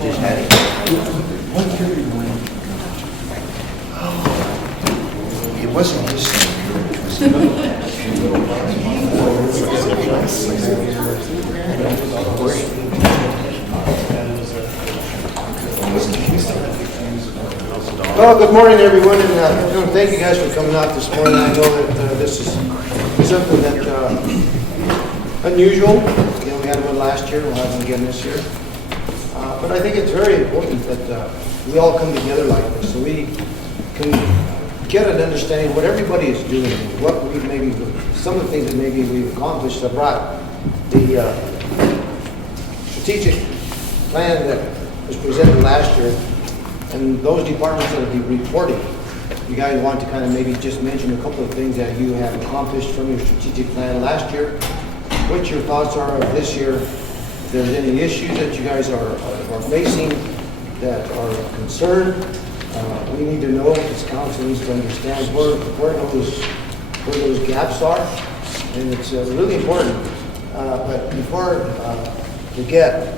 just had it. It wasn't his thing. Well, good morning, everyone, and thank you guys for coming out this morning. I know that this is something that unusual. You know, we had one last year, we'll have one again this year. But I think it's very important that we all come together like this, so we can get an understanding of what everybody is doing, what we maybe, some of the things that maybe we've accomplished. I brought the strategic plan that was presented last year, and those departments that will be reporting. You guys want to kind of maybe just mention a couple of things that you have accomplished from your strategic plan last year, what your thoughts are of this year, if there's any issues that you guys are facing that are a concern. We need to know, this council needs to understand where those gaps are, and it's really important. But before we get,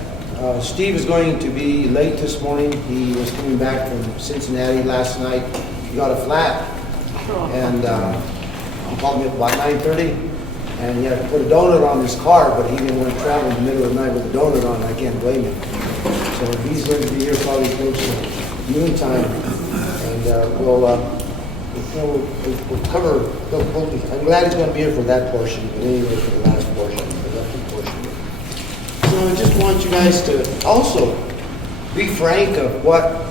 Steve is going to be late this morning. He was coming back from Cincinnati last night. He got a flat, and he called me up about 9:30, and he had to put a donut on his car, but he didn't want to travel in the middle of the night with a donut on. I can't blame him. So he's going to be here probably close to noontime, and we'll cover. I'm glad he's going to be here for that portion, but anyway, for the last portion, the left portion. So I just want you guys to also be frank of what,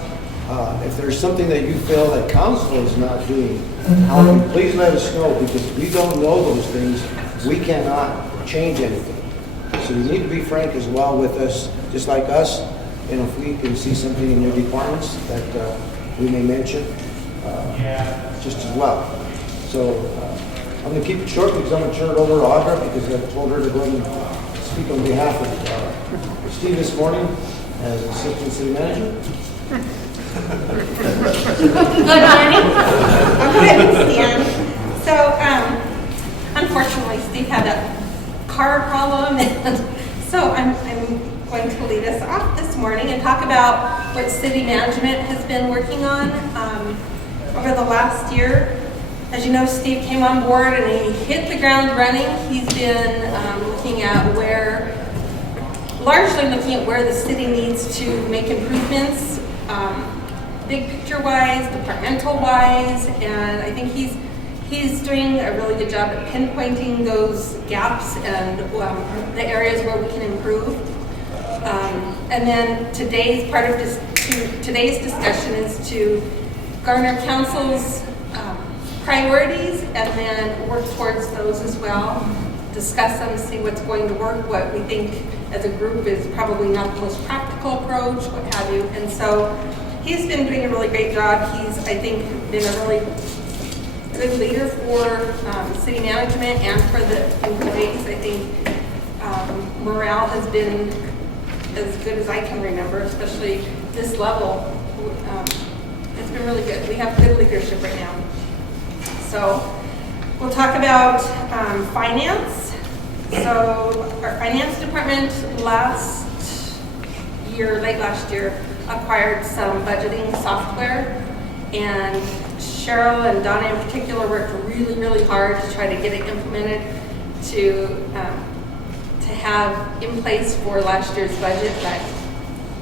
if there's something that you feel that council is not doing, please let us know, because if we don't know those things, we cannot change anything. So you need to be frank as well with us, just like us. And if we can see something in your departments that we may mention, just as well. So I'm going to keep it short because I'm going to turn it over to Audra, because I told her to go and speak on behalf of Steve this morning as Assistant City Manager. Good morning. I'm good, Stan. So, unfortunately, Steve had a car problem, and so I'm going to lead us off this morning and talk about what city management has been working on over the last year. As you know, Steve came on board and he hit the ground running. He's been looking at largely looking at where the city needs to make improvements, big picture wise, departmental wise, and I think he's doing a really good job at pinpointing those gaps and the areas where we can improve. And then today's discussion is to garner council's priorities and then work towards those as well. Discuss them, see what's going to work, what we think as a group is probably not the most practical approach, what have you. And so he's been doing a really great job. He's, I think, been a really good leader for city management and for the employees. I think morale has been as good as I can remember, especially this level. It's been really good. We have good leadership right now. So we'll talk about finance. So our finance department late last year, acquired some budgeting software, and Cheryl and Donna in particular worked really, really hard to try to get it implemented to have in place for last year's budget, but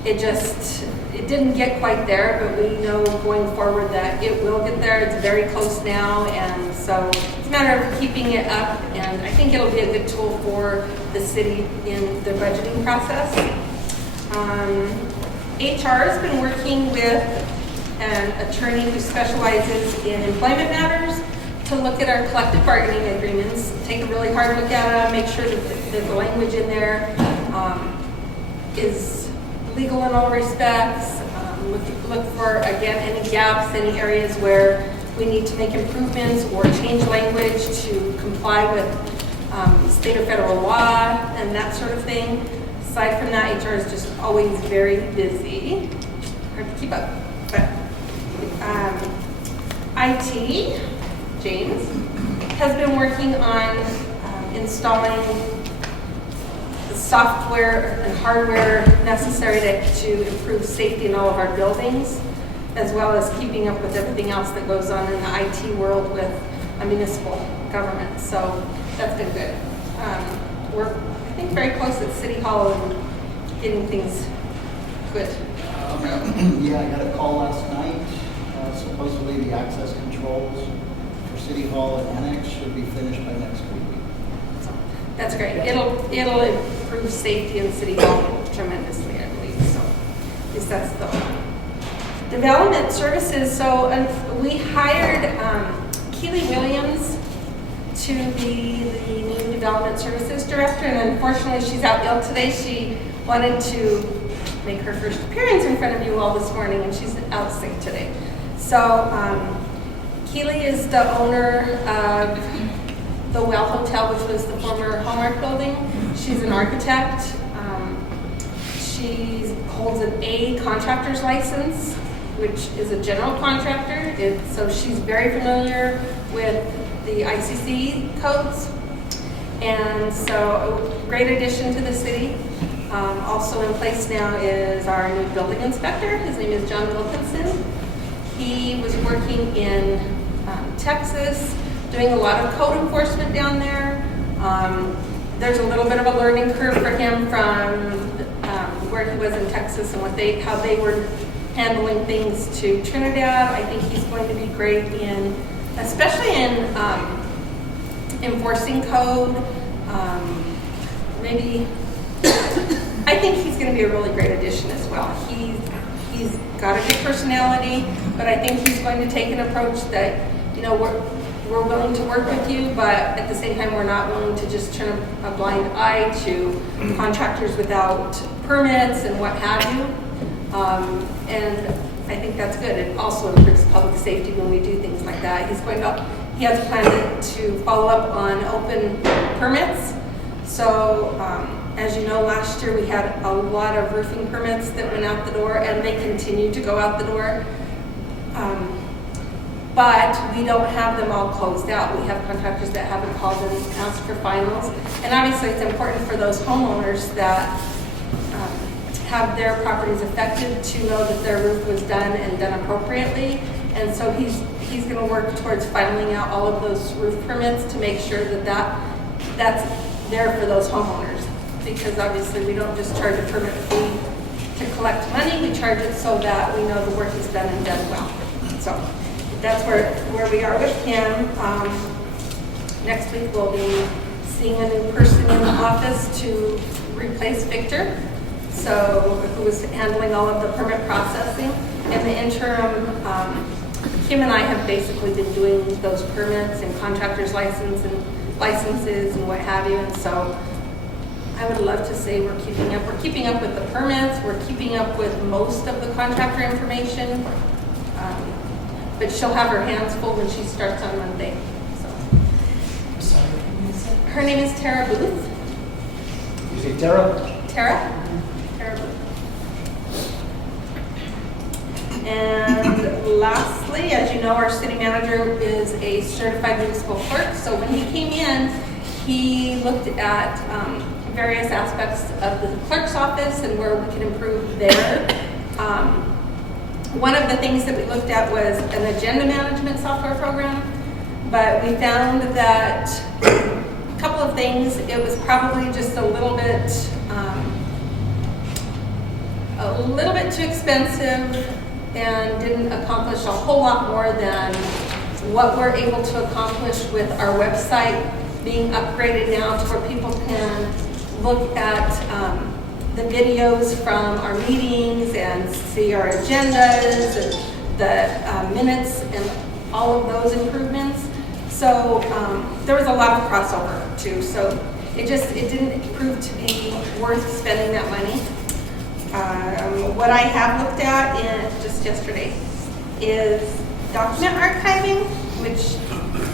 it didn't get quite there, but we know going forward that it will get there. It's very close now, and so it's a matter of keeping it up, and I think it'll be a good tool for the city in the budgeting process. HR has been working with an attorney who specializes in employment matters to look at our collective bargaining agreements, take a really hard look at them, make sure that the language in there is legal in all respects, look for, again, any gaps, any areas where we need to make improvements or change language to comply with state or federal law and that sort of thing. Aside from that, HR is just always very busy. Hard to keep up. But IT, James, has been working on installing the software and hardware necessary to improve safety in all of our buildings, as well as keeping up with everything else that goes on in the IT world with a municipal government. So that's been good. We're, I think, very close at City Hall and getting things good. Yeah, I got a call last night. Supposedly the access controls for City Hall and Annex should be finished by next week. So that's great. It'll improve safety in City Hall tremendously, I believe. So at least that's the hope. Development services. So we hired Keely Williams to be the new development services director, and unfortunately she's out ill today. She wanted to make her first appearance in front of you all this morning, and she's out sick today. So Keely is the owner of the Well Hotel, which was the former Hallmark building. She's an architect. She holds an A contractor's license, which is a general contractor. So she's very familiar with the ICC codes. And so a great addition to the city. Also in place now is our new building inspector. His name is John Wilkinson. He was working in Texas, doing a lot of code enforcement down there. There's a little bit of a learning curve for him from where he was in Texas and how they were handling things to Trinidad. I think he's going to be great especially in enforcing code. I think he's going to be a really great addition as well. He's got a good personality, but I think he's going to take an approach that, we're willing to work with you, but at the same time, we're not willing to just turn a blind eye to contractors without permits and what have you. And I think that's good. It also improves public safety when we do things like that. He has a plan to follow up on open permits. So, as you know, last year we had a lot of roofing permits that went out the door, and they continue to go out the door. But we don't have them all closed out. We have contractors that haven't called and asked for finals. And obviously it's important for those homeowners that have their properties affected to know that their roof was done and done appropriately. And so he's going to work towards filing out all of those roof permits to make sure that's there for those homeowners. Because obviously we don't just charge a permit fee to collect money, we charge it so that we know the work is done and done well. So that's where we are with him. Next week we'll be seeing a new person in the office to replace Victor, who was handling all of the permit processing. In the interim, Kim and I have basically been doing those permits and contractor's licenses and what have you. And so I would love to say we're keeping up. We're keeping up with the permits. We're keeping up with most of the contractor information. But she'll have her hands full when she starts on Monday. So. I'm sorry, what is it? Her name is Tara Booth. You say Tara? Tara Booth. And lastly, as you know, our city manager is a certified municipal clerk. So when he came in, he looked at various aspects of the clerk's office and where we can improve there. One of the things that we looked at was an agenda management software program, but we found that a couple of things. It was probably just a little bit too expensive and didn't accomplish a whole lot more than what we're able to accomplish with our website being upgraded now to where people can look at the videos from our meetings and see our agendas and the minutes and all of those improvements. So there was a lot of crossover too. So it didn't prove to be worth spending that money. What I have looked at just yesterday is document archiving, which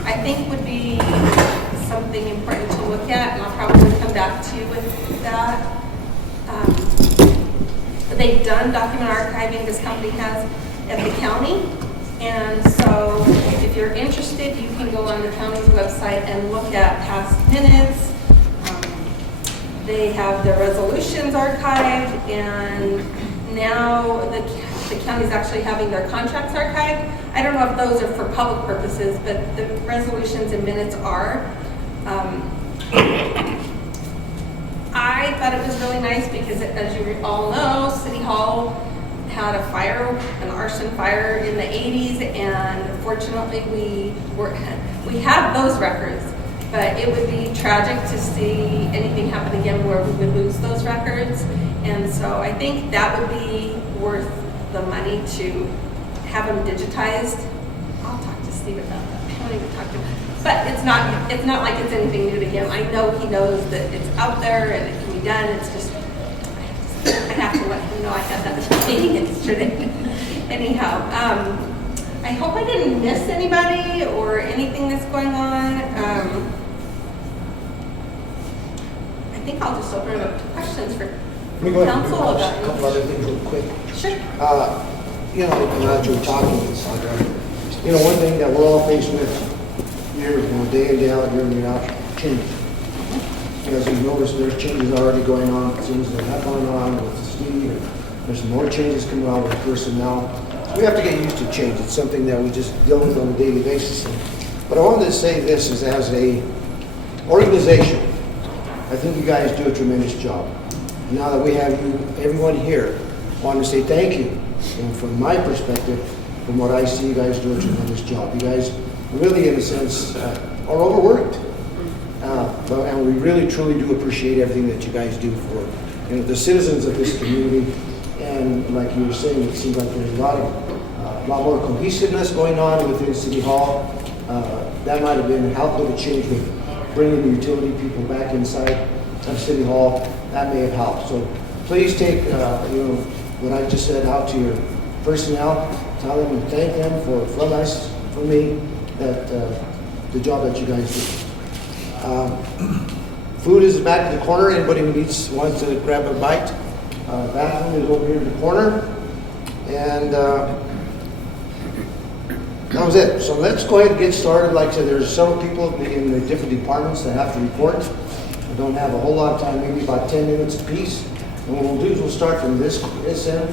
I think would be something important to look at, and I'll probably come back to you with that. They've done document archiving, this company has, at the county. And so if you're interested, you can go on the county's website and look at past minutes, They have their resolutions archived, and now the county's actually having their contracts archived. I don't know if those are for public purposes, but the resolutions and minutes are. I thought it was really nice because, as you all know, City Hall had a fire, an arson fire in the 80s, and fortunately we have those records. But it would be tragic to see anything happen again where we would lose those records. And so I think that would be worth the money to have them digitized. I'll talk to Steve about that. I don't even talk to him. But it's not like it's anything new to him. I know he knows that it's out there and it can be done. It's just, I have to let him know I had that meeting yesterday. Anyhow, I hope I didn't miss anybody or anything that's going on. I think I'll just open it up to questions for Let me go ahead and do council a about couple other things real quick. Sure. You know, as you're talking, you know, one thing that we're all faced with here, day in, day out, year in, year out, change. As you notice, there's changes already going on, things that have gone on with Steve, and there's some more changes coming on with personnel. So we have to get used to change. It's something that we just deal with on a daily basis. But I wanted to say this is, as a organization, I think you guys do a tremendous job. Now that we have you, everyone here, I want to say thank you. And from my perspective, from what I see, you guys do a tremendous job. You guys really, in a sense, are overworked. And we really, truly do appreciate everything that you guys do for the citizens of this community. And like you were saying, it seems like there's a lot more cohesiveness going on within City Hall. That might have been helpful to change with bringing the utility people back inside of City Hall. That may have helped. So please take what I just said out to your personnel, tell them and thank them from us, from me, that the job that you guys do. Food is back in the corner. Anybody who wants to grab a bite. Bathroom is over here in the corner. And that was it. So let's go ahead and get started. Like I said, there's several people in the different departments that have to report. I don't have a whole lot of time, maybe about 10 minutes apiece. And what we'll do is we'll start from this end.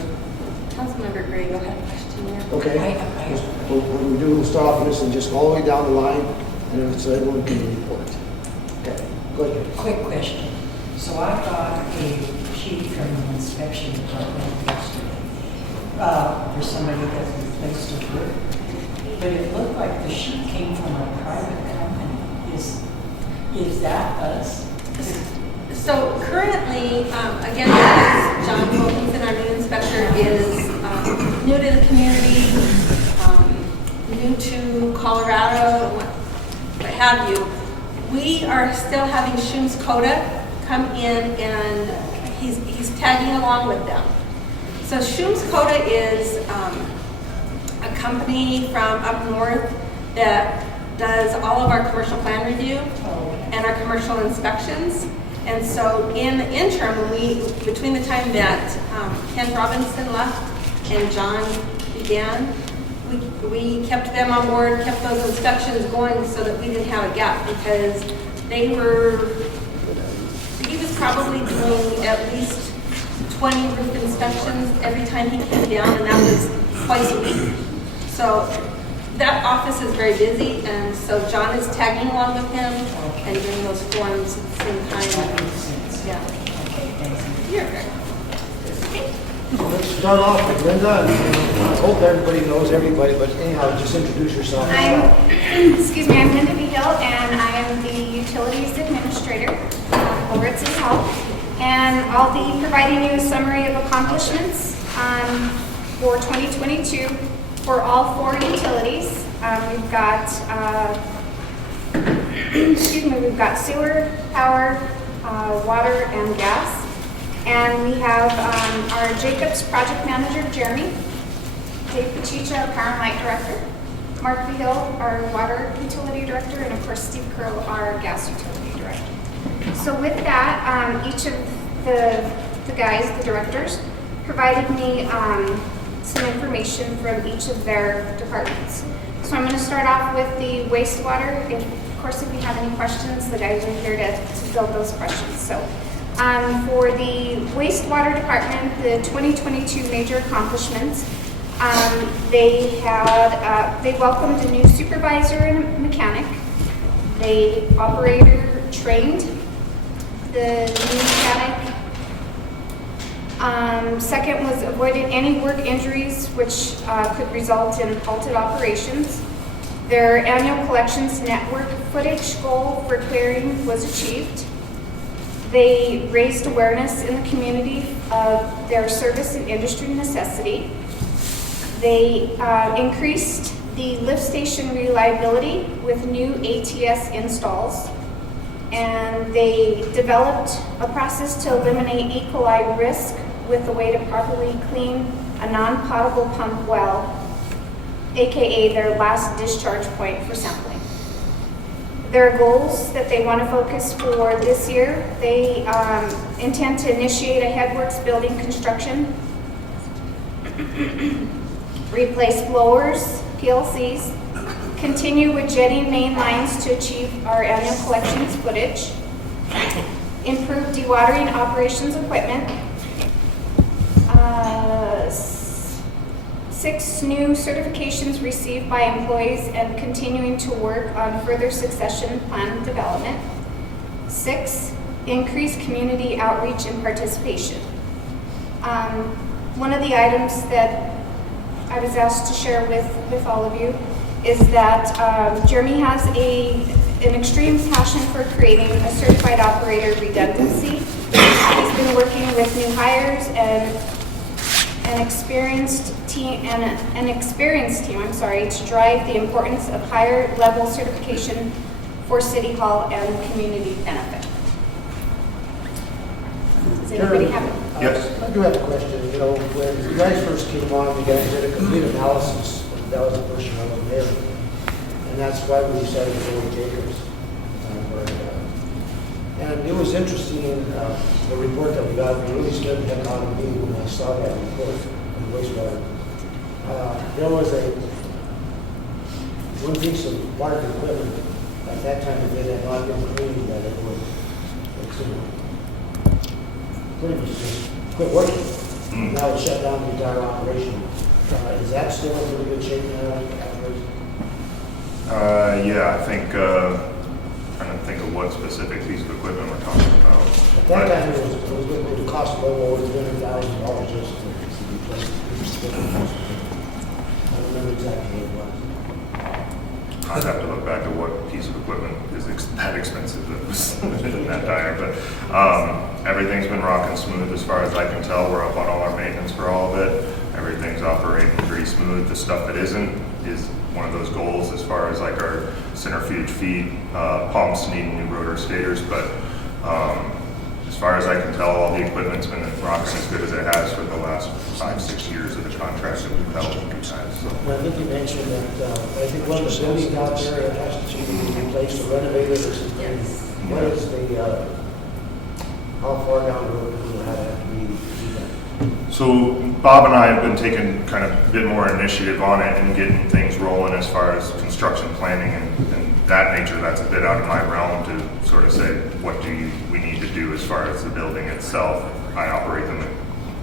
Councilmember Gray, you'll have a question there. Okay. What we do, we'll start off with this and just all the way down the line, and so everyone can report. Okay, go ahead. Quick question. So I got a sheet from the inspection department yesterday for somebody that replaced a roof. But it looked like the sheet came from a private company. Is that us? So currently, again, because John Wilkinson, our new inspector, is new to the community, new to Colorado, what have you, we are still having Shooms Coda come in, and he's tagging along with them. So Shooms Coda is a company from up north that does all of our commercial plan review and our commercial inspections. And so in the interim, between the time that Ken Robinson left and John began, we kept them on board, kept those inspections going so that we didn't have a gap, because he was probably doing at least 20 roof inspections every time he came down, and that was twice a week. So that office is very busy, and so John is tagging along with him and doing those forms at the same time. Yeah. You're very welcome. Let's start off with Linda. I hope everybody knows everybody, but anyhow, just introduce yourself. I'm Linda B. Hill, and I am the Utilities Administrator over at City Hall. And I'll be providing you a summary of accomplishments for 2022 for all 4 utilities. We've got we've got sewer, power, water, and gas. And we have our Jacobs project manager, Jeremy, Dave Pachicha, our power and light director, Mark Hill, our water utility director, and of course Steve Crow, our gas utility director. So with that, each of the guys, the directors, provided me some information from each of their departments. So I'm going to start off with the wastewater. Of course, if you have any questions, the guys are here to field those questions. So For the wastewater department, the 2022 major accomplishments, they welcomed a new supervisor and a mechanic. They operator trained the new mechanic. Second was avoided any work injuries which could result in halted operations. Their annual collections network footage goal for clearing was achieved. They raised awareness in the community of their service and industry necessity. They increased the lift station reliability with new ATS installs. And they developed a process to eliminate E. coli risk with a way to properly clean a non-potable pump well, AKA their last discharge point for sampling. Their goals that they want to focus for this year, they intend to initiate a headworks building construction, replace blowers, PLCs, continue with jetting main lines to achieve our annual collections footage, improve dewatering operations equipment, 6 new certifications received by employees and continuing to work on further succession plan development, 6, increase community outreach and participation. One of the items that I was asked to share with all of you is that Jeremy has an extreme passion for creating a certified operator redundancy. He's been working with new hires and an experienced team to drive the importance of higher level certification for City Hall and community benefit. Does anybody have it? Yes. I do have a question. You know, when you guys first came on, you guys did a complete analysis. That was the first year I was there. And that's why we decided to go with Jacobs. And it was interesting, the report that we got, it really stood out of me when I saw that report on wastewater. There was one piece of water equipment at that time that had not been cleaned, that it was pretty much just quit working. Now it shut down the entire operation. Is that still in really good shape now? Yeah, I think, trying to think of what specific piece of equipment we're talking about. At that time, it would cost a little over $200,000 just to replace the equipment. I don't remember exactly what it was. I'd have to look back at what piece of equipment is that expensive that was in that tire, but everything's been rocking smooth as far as I can tell. We're up on all our maintenance for all of it. Everything's operating pretty smooth. The stuff that isn't is one of those goals as far as like our centrifuge feed pumps needing new rotor stators, but as far as I can tell, all the equipment's been rocking as good as it has for the last 5-6 years of the contract that we've held with you guys. So. Well, I think you mentioned that, I think one of the buildings out there has to be replaced or renovated or something. Yes. What is how far down the road will that have to be? So Bob and I have been taking kind of a bit more initiative on it and getting things rolling as far as construction planning and that nature. That's a bit out of my realm to sort of say, what do we need to do as far as the building itself? I operate the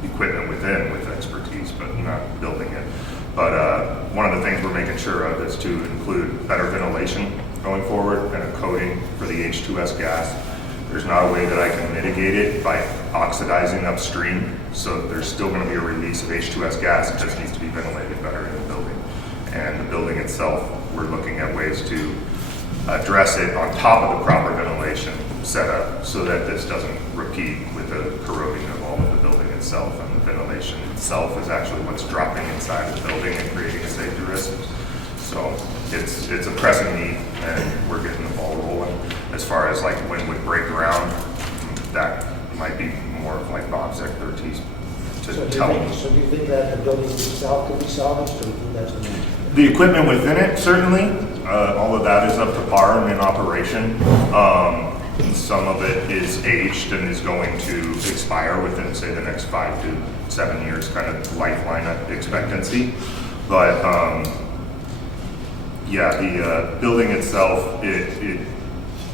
equipment within with expertise, but not building it. But one of the things we're making sure of is to include better ventilation going forward and a coating for the H2S gas. There's not a way that I can mitigate it by oxidizing upstream, so there's still going to be a release of H2S gas. It just needs to be ventilated better in the building. And the building itself, we're looking at ways to address it on top of the proper ventilation setup so that this doesn't repeat with the corroding of all of the building itself. And the ventilation itself is actually what's dropping inside the building and creating a safety risk. So it's a pressing need, and we're getting the ball rolling. As far as like when would break ground, that might be more of like Bob's expertise to tell me. So do you think that the building itself could be salvaged, or do you think that's going to? The equipment within it, certainly. All of that is up to par and in operation. Some of it is aged and is going to expire within, say, the next 5 to 7 years, kind of lifeline expectancy. But yeah, the building itself,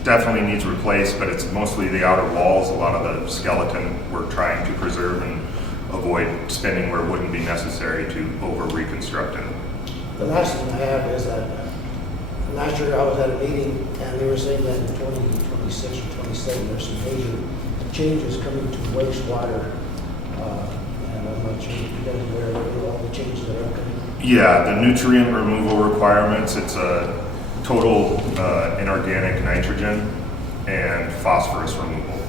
definitely needs replaced, but it's mostly the outer walls. A lot of the skeleton we're trying to preserve and avoid spending where it wouldn't be necessary to over reconstruct it. The last thing I have is that last year I was at a meeting and they were saying that in 2026 or 27 there's some major changes coming to wastewater. And I'm not sure if you guys are aware of all the changes that are coming. Yeah, the nutrient removal requirements, it's a total inorganic nitrogen and phosphorus removal.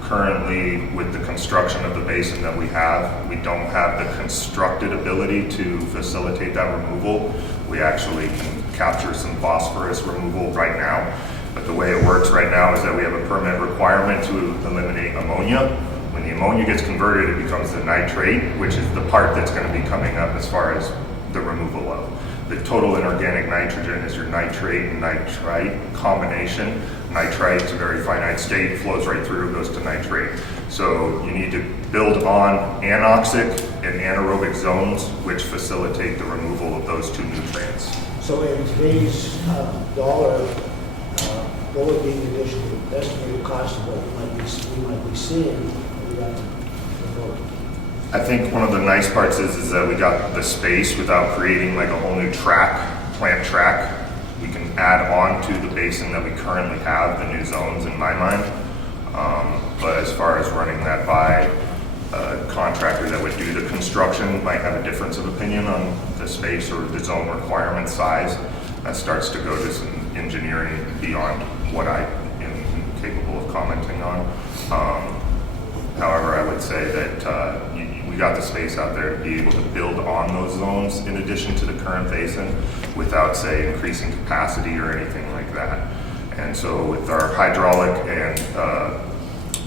Currently, with the construction of the basin that we don't have the constructed ability to facilitate that removal. We actually can capture some phosphorus removal right now, but the way it works right now is that we have a permit requirement to eliminate ammonia. When the ammonia gets converted, it becomes the nitrate, which is the part that's going to be coming up as far as the removal of. The total inorganic nitrogen is your nitrate and nitrite combination. Nitrite is a very finite state, flows right through, goes to nitrate. So you need to build on anoxic and anaerobic zones, which facilitate the removal of those two nutrients. So in today's dollar, what would be the additional estimated cost of what we might be seeing? I think one of the nice parts is that we got the space without creating like a whole new plant track. We can add on to the basin that we currently have, the new zones in my mind. But as far as running that by a contractor that would do the construction, might have a difference of opinion on the space or the zone requirement size. That starts to go to some engineering beyond what I am capable of commenting on. However, I would say that we got the space out there to be able to build on those zones in addition to the current basin without, say, increasing capacity or anything like that. And so with our hydraulic and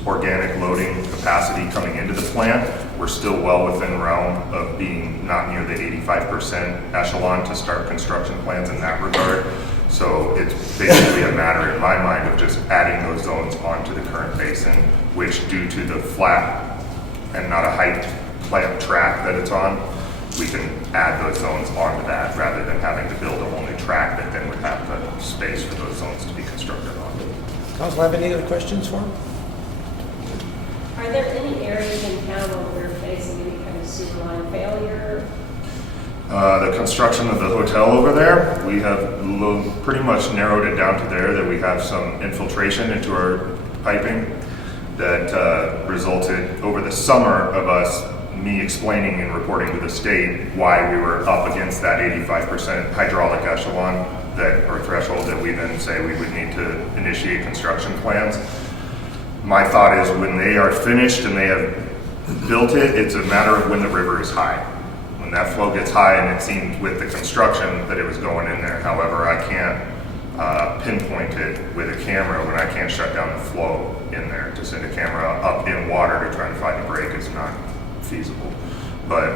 organic loading capacity coming into the plant, we're still well within realm of being not near the 85% echelon to start construction plans in that regard. So it's basically a matter, in my mind, of just adding those zones onto the current basin, which due to the flat and not a height plant track that it's on, we can add those zones onto that rather than having to build a whole new track that then would have the space for those zones to be constructed on. Council, have any other questions for him? Are there any areas in town where we're facing any kind of sewer line failure? The construction of the hotel over there, we have pretty much narrowed it down to there that we have some infiltration into our piping that resulted over the summer of me explaining and reporting to the state why we were up against that 85% hydraulic echelon or threshold that we then say we would need to initiate construction plans. My thought is when they are finished and they have built it, it's a matter of when the river is high. When that flow gets high, and it seemed with the construction that it was going in there. However, I can't pinpoint it with a camera when I can't shut down the flow in there. To send a camera up in water to try and find a break is not feasible. But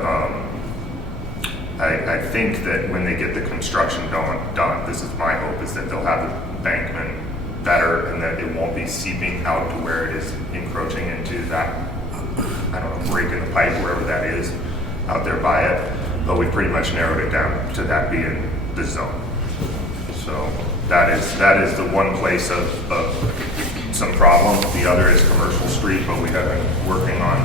I think that when they get the construction done, this is my hope, is that they'll have the embankment better and that it won't be seeping out to where it is encroaching into that, I don't know, break in the pipe, wherever that is, out there by it. But we pretty much narrowed it down to that being the zone. So that is the one place of some problem. The other is Commercial Street, but we have been working on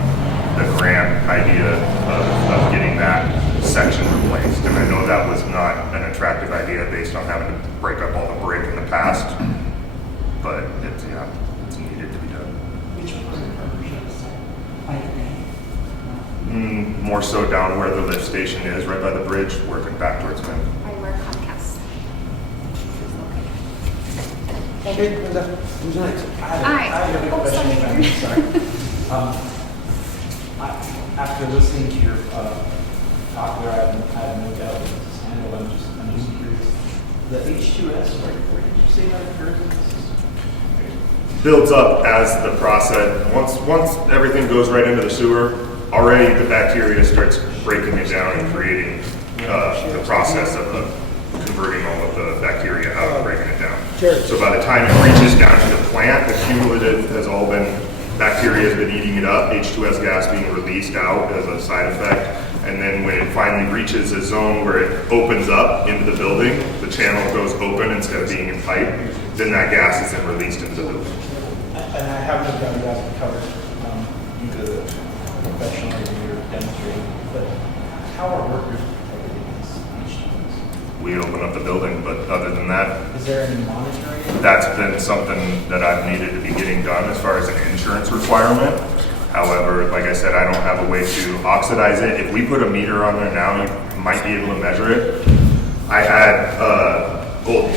the grant idea of getting that section replaced. And I know that was not an attractive idea based on having to break up all the brick in the past, but it's needed to be done. Which part of the partnership is that? By the bank? More so down where the lift station is, right by the bridge, working back towards Mint. By where Comcast. Okay, Linda, who's next? Hi. I have a Oh, question. sorry. Sorry. After listening to your talk there, I have no doubt that this is handled. I'm just curious. The H2S, where did you say that occurs in the system? Builds up as the process. Once everything goes right into the sewer, already the bacteria starts breaking it down and creating the process of converting all of the bacteria out and breaking it down. Sure. So by the time it reaches down to the plant, the cumulative has all been, bacteria has been eating it up, H2S gas being released out as a side effect. And then when it finally reaches a zone where it opens up into the building, the channel goes open instead of being in pipe, then that gas is then released into the building. And I have no doubt you guys have covered due to the professionalism you're demonstrating, but how are workers protected against each of We open up the building, but other than that, these? Is there any monitoring? that's been something that I've needed to be getting done as far as an insurance requirement. However, like I said, I don't have a way to oxidize it. If we put a meter on there now, you might be able to measure it. I had old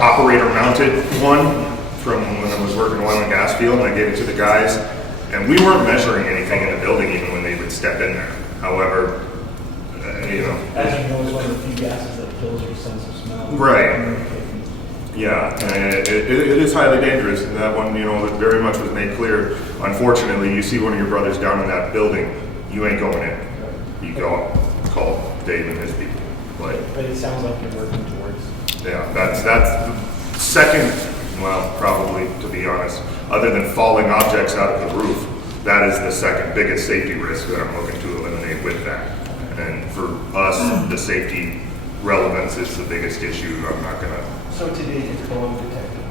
operator mounted one from when I was working oil and gas field, and I gave it to the guys. And we weren't measuring anything in the building even when they would step in there. However, you know. As you know, it's one of the few gases that kills your sense of smell. Right. Yeah, and it is highly dangerous, and that one, you know, it very much was made clear. Unfortunately, you see one of your brothers down in that building, you ain't going in. You go call Dave and his people. But it sounds like you're working towards. Yeah, that's the second, well, probably, to be honest, other than falling objects out of the roof, that is the second biggest safety risk that I'm looking to eliminate with that. And for us, the safety relevance is the biggest issue. I'm not gonna. So today it's below detected.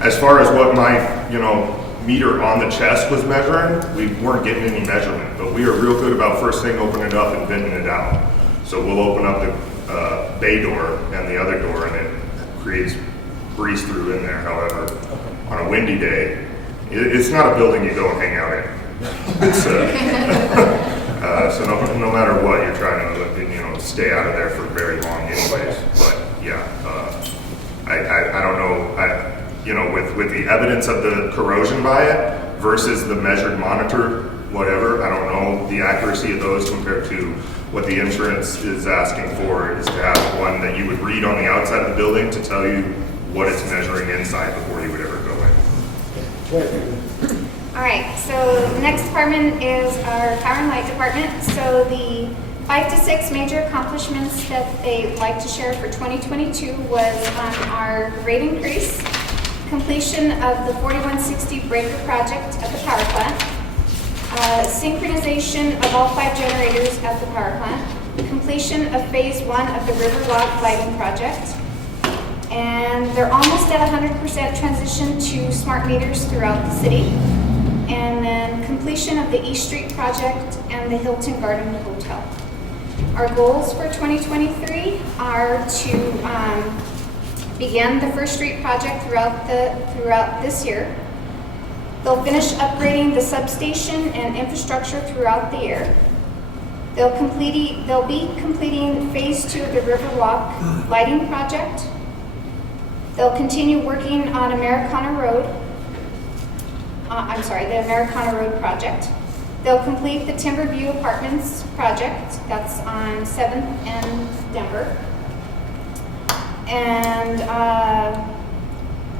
As far as what my, meter on the chest was measuring, we weren't getting any measurement, but we are real good about first thing opening it up and venting it out. So we'll open up the bay door and the other door, and it creates breeze through in there. However, on a windy day, it's not a building you go and hang out in. It's so no matter what, you're trying to stay out of there for very long anyways. But yeah, I don't know. With the evidence of the corrosion by it versus the measured monitor, whatever, I don't know the accuracy of those compared to what the insurance is asking for is to have one that you would read on the outside of the building to tell you what it's measuring inside before you would ever go in. All right, so the next department is our power and light department. So the 5 to 6 major accomplishments that they'd like to share for 2022 was our rate increase, completion of the 4160 breaker project at the power plant, synchronization of all 5 generators at the power plant, completion of phase 1 of the Riverwalk lighting project, and they're almost at 100% transition to smart meters throughout the city, and then completion of the East Street project and the Hilton Garden Hotel. Our goals for 2023 are to begin the First Street project throughout this year. They'll finish upgrading the substation and infrastructure throughout the year. They'll be completing phase 2 of the Riverwalk lighting project. They'll continue working on Americana Road. The Americana Road project. They'll complete the Timberview Apartments project. That's on 7th and Denver. And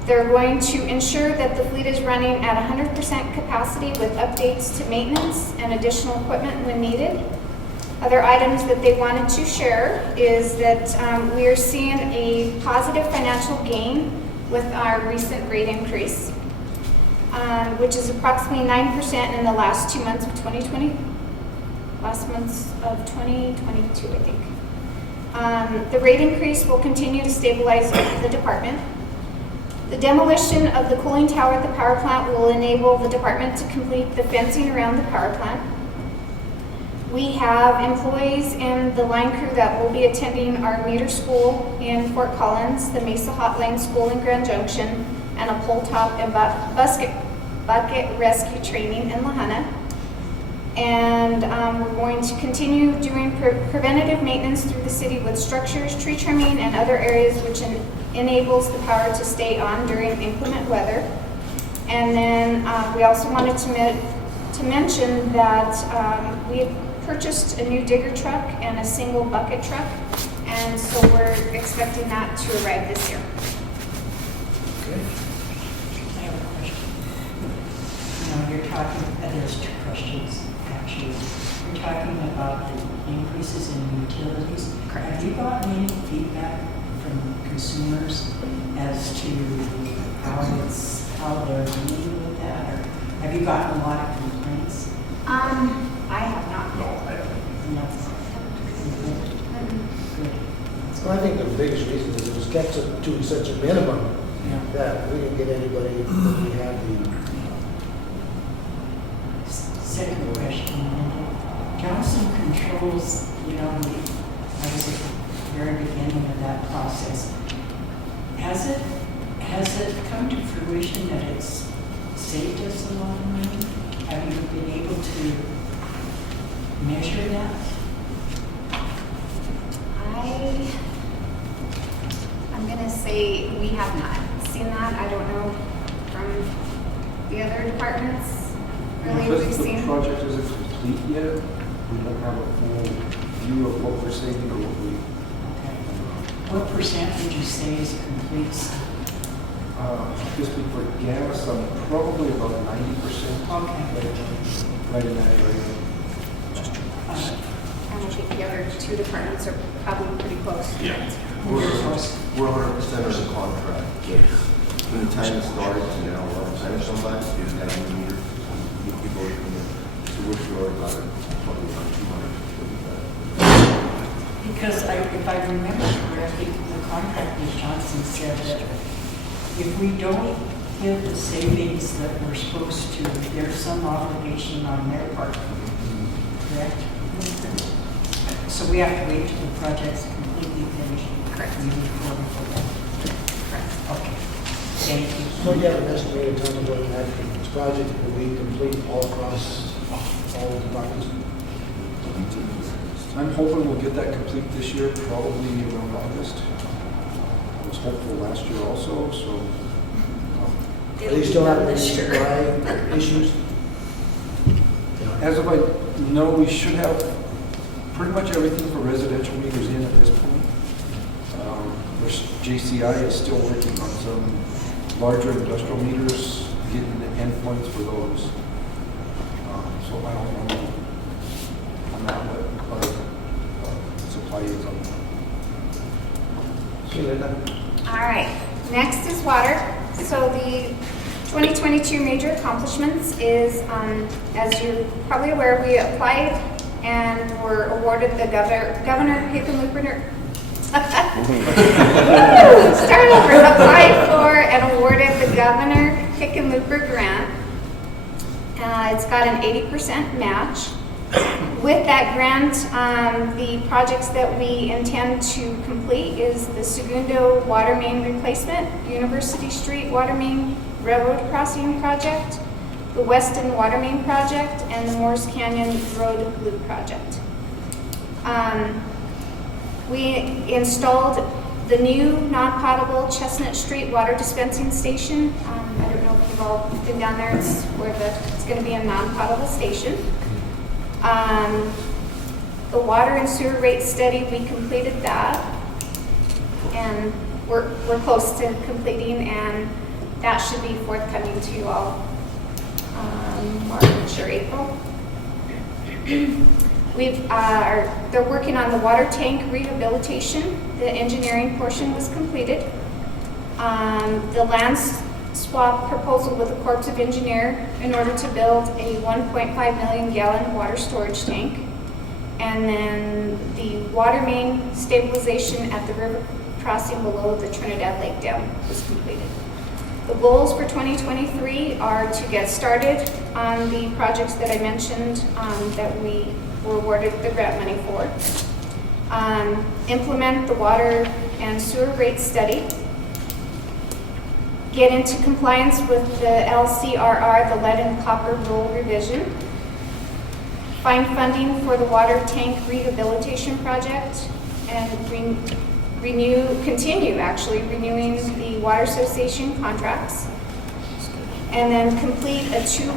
they're going to ensure that the fleet is running at 100% capacity with updates to maintenance and additional equipment when needed. Other items that they wanted to share is that we are seeing a positive financial gain with our recent rate increase, which is approximately 9% in the last 2 months of 2020, last months of 2022, I think. The rate increase will continue to stabilize the department. The demolition of the cooling tower at the power plant will enable the department to complete the fencing around the power plant. We have employees in the line crew that will be attending our meter school in Fort Collins, the Mesa Hotline School in Grand Junction, and a pole top and bucket rescue training in La Junta. And we're going to continue doing preventative maintenance through the city with structures, tree trimming, and other areas which enables the power to stay on during inclement weather. And then we also wanted to mention that we have purchased a new digger truck and a single bucket truck, and so we're expecting that to arrive this year. I have a question. You're talking, there's 2 questions, actually. You're talking about the increases in utilities. Have you gotten any feedback from consumers as to how they're dealing with that, or have you gotten a lot of complaints? I have not. No, I Yes. Good. Well, I think the biggest reason is it was kept to such a minimum Yeah. that we didn't get anybody that we had the, Second question, council controls, I was at the very beginning of that process. Has it come to fruition that it's saved us a lot of money? Have you been able to measure that? I'm gonna say we have not seen that. I don't know from the other departments. Really, we've Because the seen. project isn't complete yet, we don't have a full view of what we're saving or what we, Okay. What percent would you say is complete? just for gas, I'm probably about 90%. Okay. Right in that area. And I think the other two departments are probably pretty close. Yeah. We're 100% under contract. From the time it started to now, we're finished on that, is that new meter, new people are coming in. So we're sure about it, probably around 200. Because if I remember correctly, the contract with Johnson said that if we don't give the savings that we're supposed to, there's some obligation on their part. Correct? So we have to wait till the project's completely finished. Correct. We move forward for that. Correct. Okay. Thank you. so you have an estimated time of when that this project will be complete all across all the departments? I'm hoping we'll get that complete this year, probably around August. I was hopeful last year also, so. Are they still having any This year. supply issues? As of I know, we should have pretty much everything for residential meters in at this point. JCI is still working on some larger industrial meters, getting the endpoints for those. So I don't know on that what our supply is on that. Okay, Linda. All right, next is water. So the 2022 major accomplishments is, as you're probably aware, we applied and were awarded the Governor Hickenlooper. Start over. Applied for and awarded the Governor Hickenlooper grant. It's got an 80% match. With that grant, the projects that we intend to complete is the Segundo water main replacement, University Street water main railroad crossing project, the Weston water main project, and the Morris Canyon road loop project. We installed the new non-potable Chestnut Street water dispensing station. I don't know if you've all been down there. It's going to be a non-potable station. The water and sewer rate study, we completed that, and we're close to completing, and that should be forthcoming to you all March or April. They're working on the water tank rehabilitation. The engineering portion was completed. The land swap proposal with the Corps of Engineer in order to build a 1.5 million gallon water storage tank. And then the water main stabilization at the river crossing below the Trinidad Lake Dam was completed. The goals for 2023 are to get started on the projects that I mentioned that we were awarded the grant money for. Implement the water and sewer rate study. Get into compliance with the LCRR, the lead and copper rule revision. Find funding for the water tank rehabilitation project, and continue renewing the water association contracts. And then complete a 2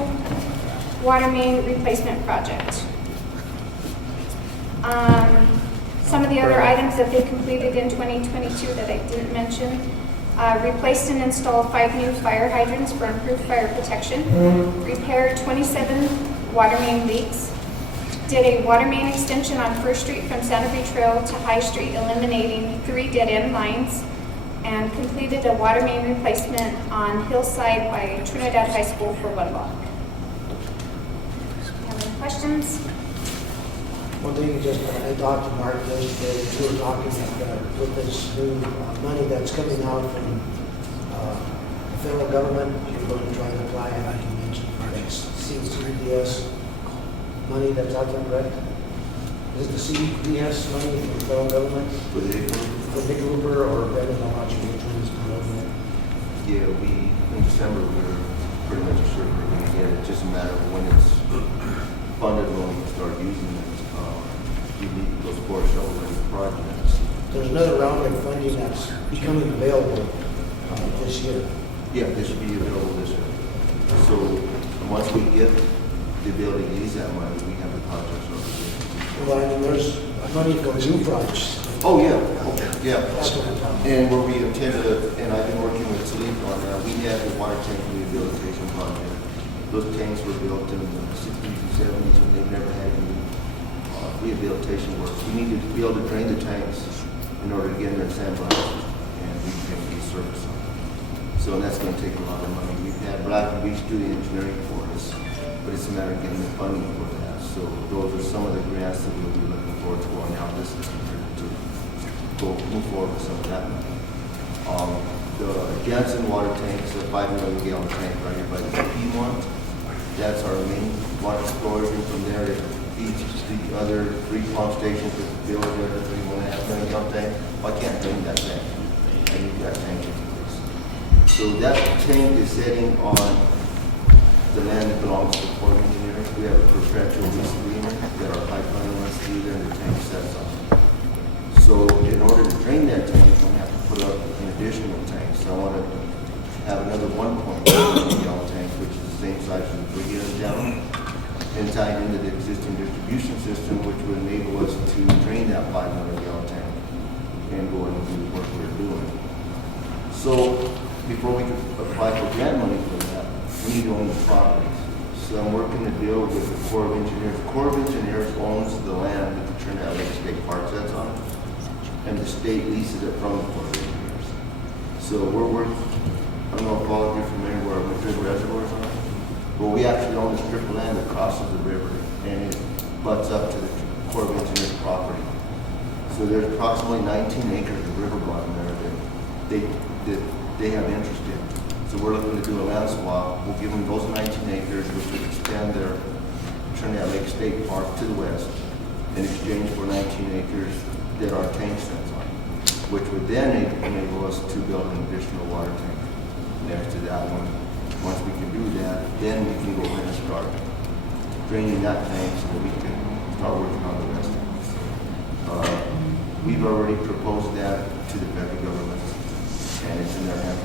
water main replacement project. Some of the other items that they completed in 2022 that I didn't mention, replaced and installed 5 new fire hydrants for improved fire protection, repaired 27 water main leaks, did a water main extension on First Street from Santa Fe Trail to High Street, eliminating 3 dead-end lines, and completed a water main replacement on Hillside by Trinidad High School for 1 block. Have any questions? One thing, just, I talked to Mark yesterday, we were talking with this new money that's coming out from the federal government, you're going to try to apply, like you mentioned, for next CDS money that's out there, correct? Is it the CDS money from the federal government? For the For Big Hooper or Brendan, how much which one is promoting it? yeah, in December, we were pretty much sure we were gonna get it, it's just a matter of when it's funded, when we can start using it. You need those 4 shovel-ready projects. There's another round of funding that's becoming available this year. Yeah, this should be available this year. So, once we get the ability to use that money, we have the projects already. Well, I mean, there's money for new projects. Oh, yeah, okay, yeah. That's what I'm talking about. And where we intended to, and I've been working with Salif on that, we had the water tank rehabilitation project. Those tanks were built in the 60s and 70s, and they've never had any rehabilitation work. We needed to be able to drain the tanks in order to get their sandblasted and reclaim the surface. So that's going to take a lot of money. We've had Black and Beach do the engineering for us, but it's a matter of getting the funding for that. So those are some of the grants that we'll be looking forward to going out this year to move forward with some of that money. The Janssen water tank is a 5 million gallon tank right here by the BP one. That's our main water storage, and from there it feeds the other 3 pump stations that build the other 3.5 million gallon tank. Well, I can't drain that tank. I need that tank in place. So that tank is sitting on the land that belongs to the Corps of Engineers. We have a perpetual lease agreement that our pipeline runs through there and the tank sets on. So in order to drain that tank, we have to put up an additional tank. So I want to have another 1.1 million gallon tank, which is the same size as the Brigade down, and tie it into the existing distribution system, which would enable us to drain that 5 million gallon tank and go and do the work we're doing. So before we can apply for grant money for that, we need to own the properties. So I'm working to deal with the Corps of Engineers. The Corps of Engineers owns the land that the Trinidad Lake State Park sits on, and the state leases it from the Corps of Engineers. So I don't know if all of you are familiar where our Madrid reservoirs are. Well, we actually own the strip of land that crosses the river, and it butts up to the Corps of Engineers property. So there's approximately 19 acres of river bottom there that they have interest in. So we're looking to do a land swap. We'll give them those 19 acres, which would extend their Trinidad Lake State Park to the west in exchange for 19 acres that our tank sits on, which would then enable us to build an additional water tank next to that one. Once we can do that, then we can go ahead and start draining that tank so that we can start working on the rest of it. We've already proposed that to the federal government, and it's in their hands,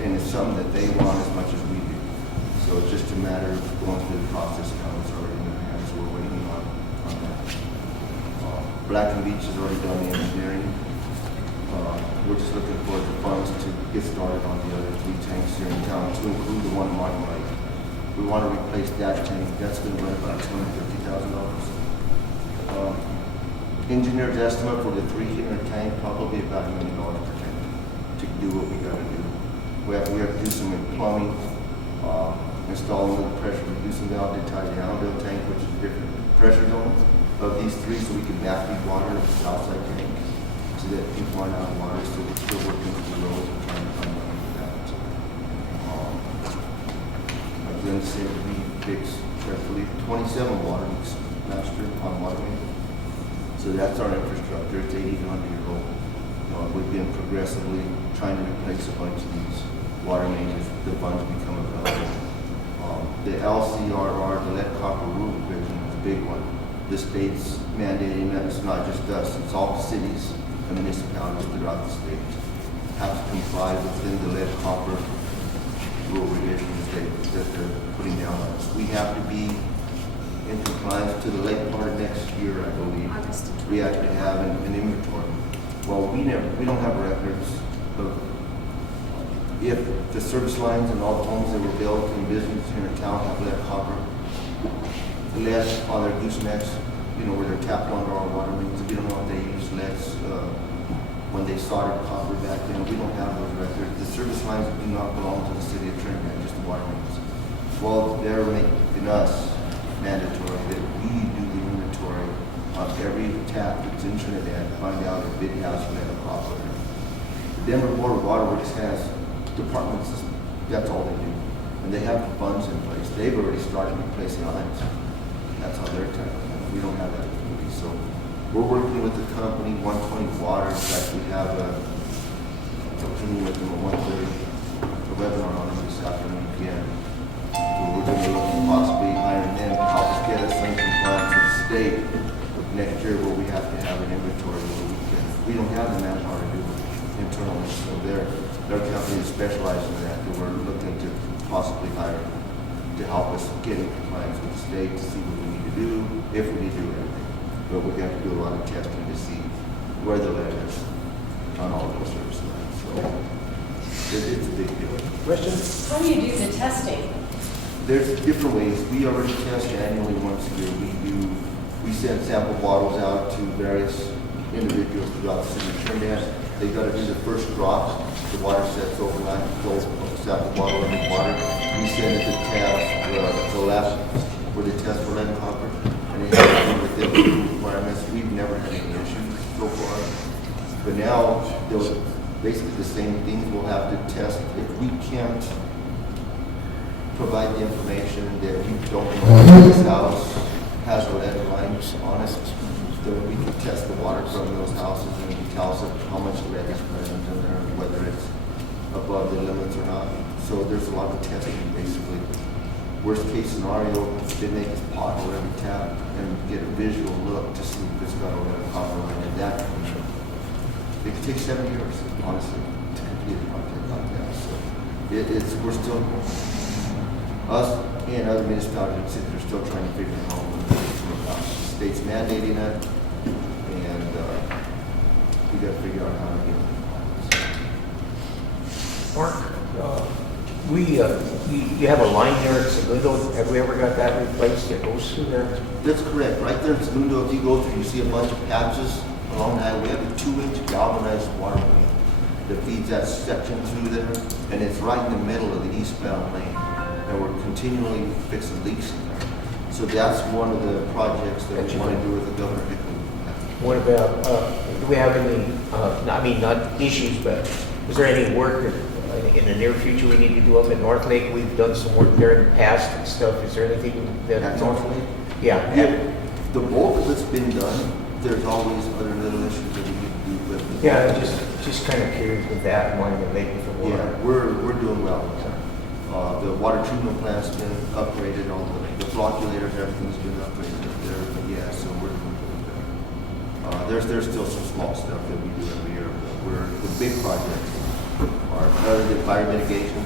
and it's something that they want as much as we do. So it's just a matter of going through the process now. It's already in their hands, so we're waiting on that. Black and Beach has already done the engineering. We're just looking for the funds to get started on the other 3 tanks here in town, to include the one in Martin Lake. We want to replace that tank. That's going to run about $250,000. Engineer's estimate for the 3-unit tank, probably about $1 million per tank to do what we got to do. We have to do some plumbing, install another pressure reducing valve to tie down the tank, which is different pressure zones of these 3, so we can back feed water to the outside tank, so that people aren't out of water, so we're still working with the roads and trying to find money for that. I've been saying we fixed, I believe, 27 water leaks last year on water main. So that's our infrastructure. It's 80 to 100-year-old. We've been progressively trying to replace a bunch of these water mains as the funds become available. The LCRR, the lead copper rule provision, is a big one. The state's mandating that it's not just us, it's all cities and municipalities throughout the state have to comply within the lead copper rule revisions that they're putting down on us. We have to be in compliance to the late part of next year, I believe. August. We actually have an inventory. Well, we don't have records of if the service lines and all the homes that were built in business here in town have lead copper, lead on their goosenecks, where they're tapped onto our water mains. We don't know if they use lead when they soldered copper back then. We don't have those records. The service lines do not belong to the city of Trinidad, just the water mains. Well, they're making us mandatory that we do the inventory on every tap that's in Trinidad to find out if it has lead or copper. The Denver Board of Water Works has departments, that's all they do. And they have the funds in place. They've already started replacing lines. That's how they're tackling it. We don't have that ability. So we're working with the company, 120 Water. In fact, we have a meeting with them at 1:30, a webinar on them this afternoon again. So we're going to look at possibly hiring them to help us get us in compliance with the state next year, where we have to have an inventory where we don't have the manpower to do it internally. So their company is specialized in that, and we're looking to possibly hire to help us get in compliance with the state to see what we need to do, if we need to do anything. But we have to do a lot of testing to see where the lead is on all of those service lines. So it's a big deal. Question? How do you do the testing? There's different ways. We already test annually once a year. We send sample bottles out to various individuals throughout the city of Trinidad. They got to do the first drop. The water sets overnight, goes sample bottle in the water. We send it to tabs, the lab where they test for lead and copper, and they have to do within the requirements. We've never had any issues so far. But now, they'll basically the same things we'll have to test. If we can't provide the information that we don't know this house has lead lines on it, then we can test the water from those houses and it tells us how much lead is present in there, whether it's above the limits or not. So there's a lot of testing basically. Worst case scenario, they make us pothole every tap and get a visual look to see if it's got a lead or copper line in that condition. It could take 7 years, honestly, to complete a project like that. So we're still, us and other municipalities in the city are still trying to figure out how to work out. The state's mandating it, and we got to figure out how to get it. Mark, you have a line there at Segundo. Have we ever got that replaced that goes through there? That's correct. Right there in Segundo, if you go through, you see a bunch of patches along the highway. We have a 2-inch galvanized water main that feeds that section through there, and it's right in the middle of the eastbound lane. And we're continually fixing leaks in there. So that's one of the projects that we want to do with the governor. What about, do we have any, not issues, but is there any work that in the near future we need to do up at North Lake? We've done some work there in the past and stuff. Is there anything that? At North Lake? Yeah. The bulk of it's been done. There's always other little issues that we need to do with it. Yeah, just kind of curious with that and wanting to make it for water. Yeah, we're doing well with that. The water treatment plant's been upgraded, all the flocculators, everything's been upgraded up there. But yeah, so we're doing good there. There's still some small stuff that we do every year. But the big projects are other than fire mitigation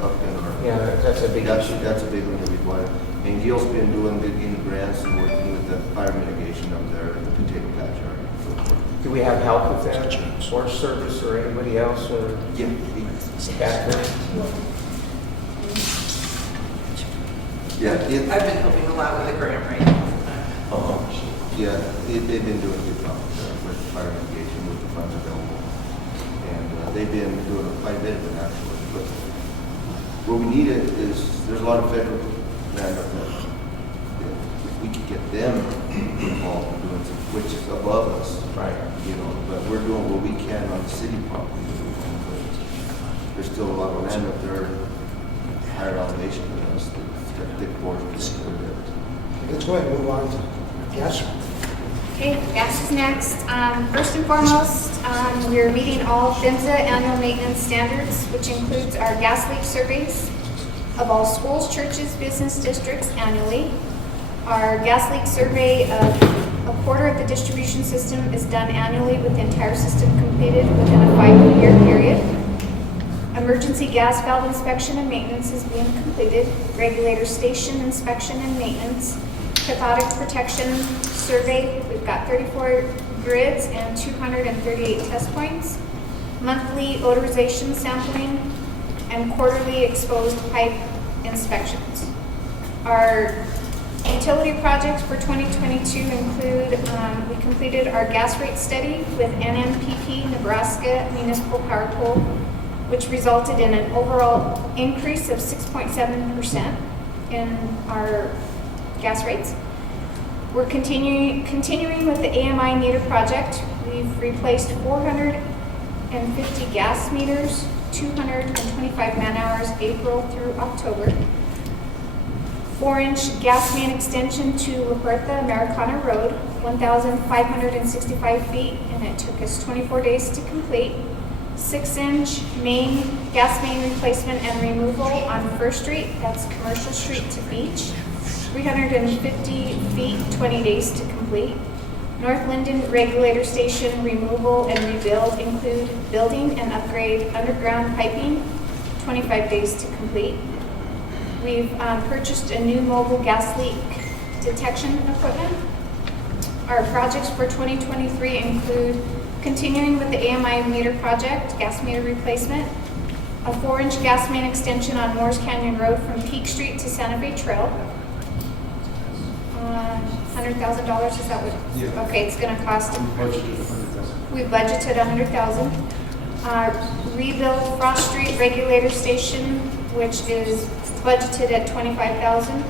up in our. Yeah, that's a big issue. That's a big one that we want. And Gil's been doing good getting grants and working with the fire mitigation up there in the potato patch area and so forth. Do we have help with that? Forest Service or anybody else or? Yeah. Back there? Yeah, I've been helping a lot with the grant right now. yeah, they've been doing a good job with fire mitigation with the funds available. And they've been doing quite a bit of it actually. But what we need is, there's a lot of federal land up there. If we could get them involved in doing some, which is above us. Right. You know, but we're doing what we can on the city property. But there's still a lot of land up there, higher elevation than us, that's got thick forests. Let's go ahead and move on to gas. Okay, gas is next. First and foremost, we're meeting all PHMSA annual maintenance standards, which includes our gas leak surveys of all schools, churches, business districts annually. Our gas leak survey of a quarter of the distribution system is done annually with the entire system completed within a 5-year period. Emergency gas valve inspection and maintenance is being completed. Regulator station inspection and maintenance. Cathodic protection survey, we've got 34 grids and 238 test points. Monthly odorization sampling and quarterly exposed pipe inspections. Our utility projects for 2022 include, we completed our gas rate study with NMPP, Nebraska Municipal Power Pool, which resulted in an overall increase of 6.7% in our gas rates. We're continuing with the AMI meter project. We've replaced 450 gas meters, 225 man-hours April through October. 4-inch gas main extension to La Puerta Americana Road, 1,565 feet, and it took us 24 days to complete. 6-inch gas main replacement and removal on First Street, that's Commercial Street to Beach, 350 feet, 20 days to complete. North Linden Regulator Station removal and rebuild include building and upgrade underground piping, 25 days to complete. We've purchased a new mobile gas leak detection equipment. Our projects for 2023 include continuing with the AMI meter project, gas meter replacement, a 4-inch gas main extension on Moores Canyon Road from Peak Street to Santa Fe Trail. $100,000, is that what? Yeah. Okay, it's gonna cost. We budgeted $100,000. We budgeted $100,000. Rebuild Frost Street Regulator Station, which is budgeted at $25,000.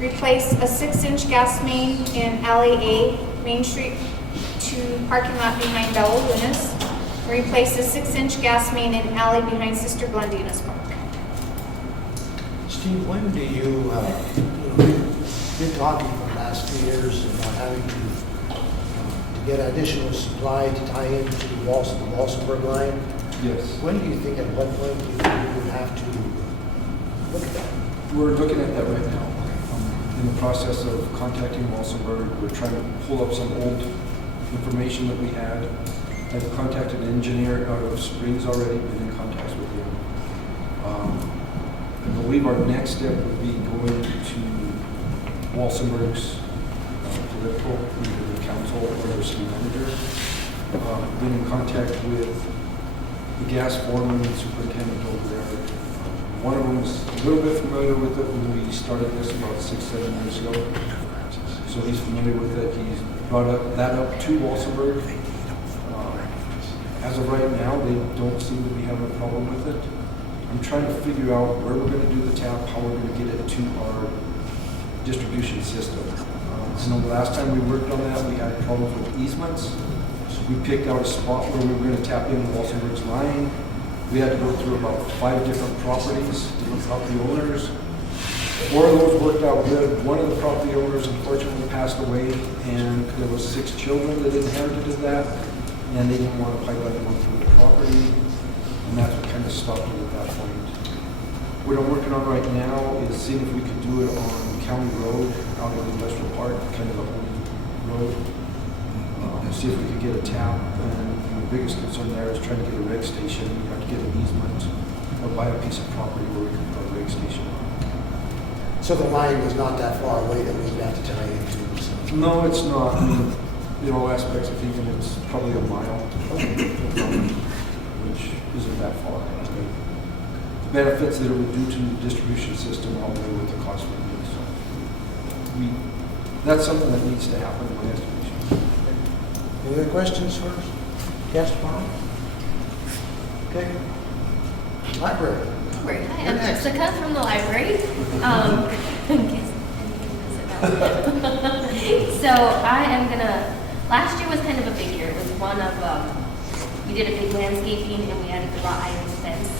Replace a 6-inch gas main in Alley A, Main Street to parking lot behind Bella Luna's. Replace a 6-inch gas main in alley behind Sister Blondina's Park. Steve, when do you've been talking for the last 2 years about having to get additional supply to tie into the Walsenburg line? Yes. When do you think, at what point do you think we would have to look at that? We're looking at that right now. In the process of contacting Walsenburg, we're trying to pull up some old information that we had. I've contacted an engineer out of Springs already, been in contact with him. I believe our next step would be going to Walsenburg's political, either the council or their city manager. Been in contact with the gas foreman and superintendent over there. One of them was a little bit familiar with it when we started this about 6-7 years ago. So he's familiar with it. He's brought that up to Walsenburg. As of right now, they don't seem to be having a problem with it. I'm trying to figure out where we're going to do the tap, how we're going to get it to our distribution system. I know the last time we worked on that, we had problems with easements. We picked out a spot where we were going to tap into Walsenburg's line. We had to go through about 5 different properties, different property owners. 4 of those worked out good. One of the property owners unfortunately passed away, and there was 6 children that inherited that, and they didn't want a pipeline to go through the property, and that's what kind of stopped it at that point. What I'm working on right now is seeing if we could do it on County Road out in the Industrial Park, kind of the only road. See if we could get a tap, and the biggest concern there is trying to get a reg station. We have to get an easement or buy a piece of property where we can put a reg station on. So the line is not that far away that we'd have to tie into. So. No, it's not. I mean, in all aspects of thinking, it's probably a mile, which isn't that far. The benefits that it would do to the distribution system outweigh what the cost would be. So that's something that needs to happen in my estimation. Any other questions for guest Bob? Okay. Library. Hi, I'm Jessica from the library. So I am gonna, last year was kind of a big year. It was one of, we did a big landscaping and we added the wrought iron fence.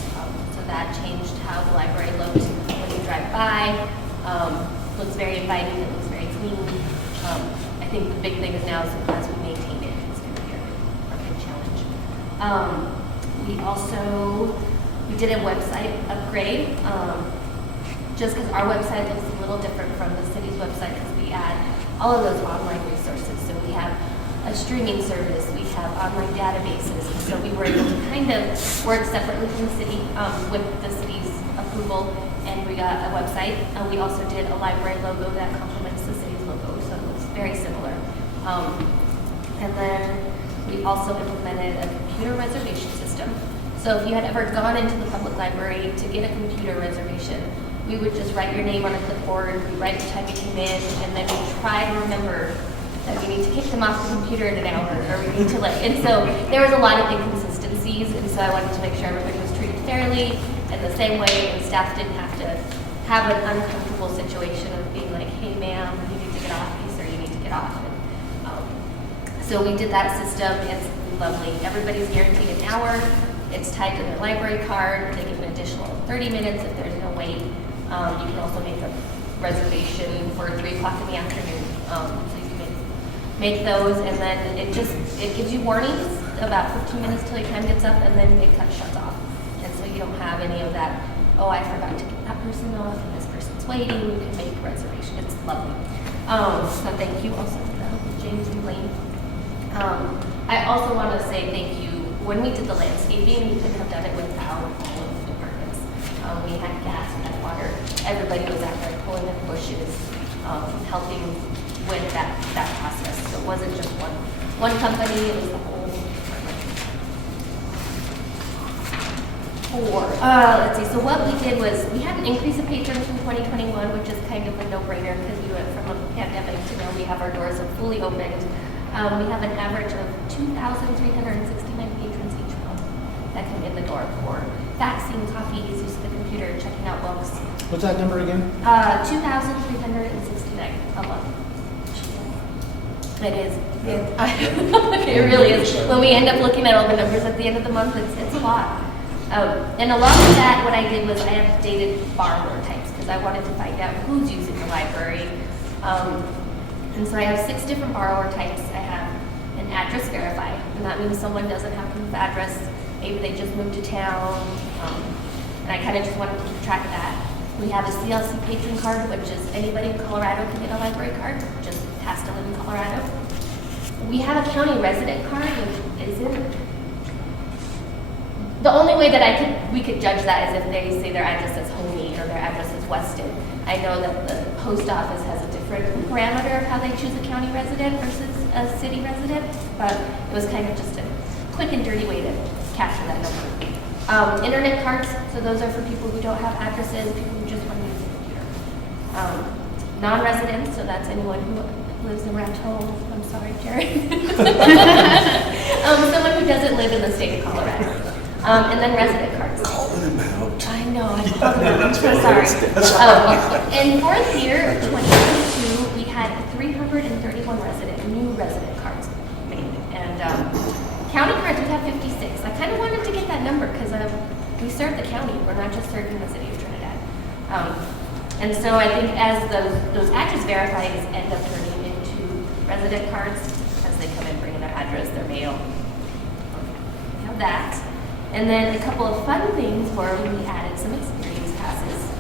So that changed how the library looked when you drive by. Looks very inviting, it looks very clean. I think the big thing is now is as we maintain it, it's gonna be our big challenge. We did a website upgrade, just because our website looks a little different from the city's website because we add all of those online resources. So we have a streaming service, we have online databases, so we were able to kind of work separately from the city with the city's approval, and we got a website. We also did a library logo that complements the city's logo, so it looks very similar. And then we also implemented a computer reservation system. So if you had ever gone into the public library to get a computer reservation, we would just write your name on a clipboard, we write the time you came in, and then we try to remember that we need to kick them off the computer in an hour, or we need to and so there was a lot of inconsistencies, and so I wanted to make sure everybody was treated fairly in the same way, and staff didn't have to have an uncomfortable situation of being like, hey ma'am, you need to get off these, or you need to it off. So we did that system. It's lovely. Everybody's guaranteed an hour. It's tied to their library card. They get an additional 30 minutes if there's no wait. You can also make a reservation for 3 o'clock in the afternoon. So you can make those, and then it gives you warnings about 15 minutes till your time gets up, and then it shuts off. And so you don't have any of that, oh, I forgot to get that person off, and this person's waiting. You can make a reservation. It's lovely. So thank you also for that, James and Blaine. I also want to say thank you. When we did the landscaping, we couldn't have done it without all of the departments. We had gas, we had water. Everybody was out there pulling in bushes, helping with that process. So it wasn't just one company, it was the whole department. Let's see, so what we did was, we had an increase of patrons from 2021, which is kind of a no-brainer because we went from a pandemic to now we have our doors fully opened. We have an average of 2,369 patrons each month that come in the door for faxing, copies, use of the computer, checking out books. What's that number again? 2,369 a month. It is. It really is. When we end up looking at all the numbers at the end of the month, it's a lot. And along with that, what I did was I updated borrower types because I wanted to find out who's using the library. And so I have 6 different borrower types. I have an address verified, and that means someone doesn't have proof of address. Maybe they just moved to town, and I kind of just wanted to keep track of that. We have a CLC patron card, which is anybody in Colorado can get a library card, just has to live in Colorado. We have a county resident card, which isn't. The only way that we could judge that is if they say their address is Homey or their address is Weston. I know that the post office has a different parameter of how they choose a county resident versus a city resident, but it was kind of just a quick and dirty way to capture that number. Internet cards, so those are for people who don't have addresses, people who just want to use the computer. Non-residents, so that's anyone who lives in Raton. I'm sorry, Jared. Someone who doesn't live in the state of Colorado. And then resident cards. Calling him out. I know, I called him out. I'm so sorry. In fourth year of 2022, we had 331 new resident cards made. And county cards, we have 56. I kind of wanted to get that number because we serve the county. We're not just serving the city of Trinidad. And so I think as those address verifies end up turning into resident cards as they come in, bringing their address, their mail. We have that. And then a couple of fun things were we added some experience passes.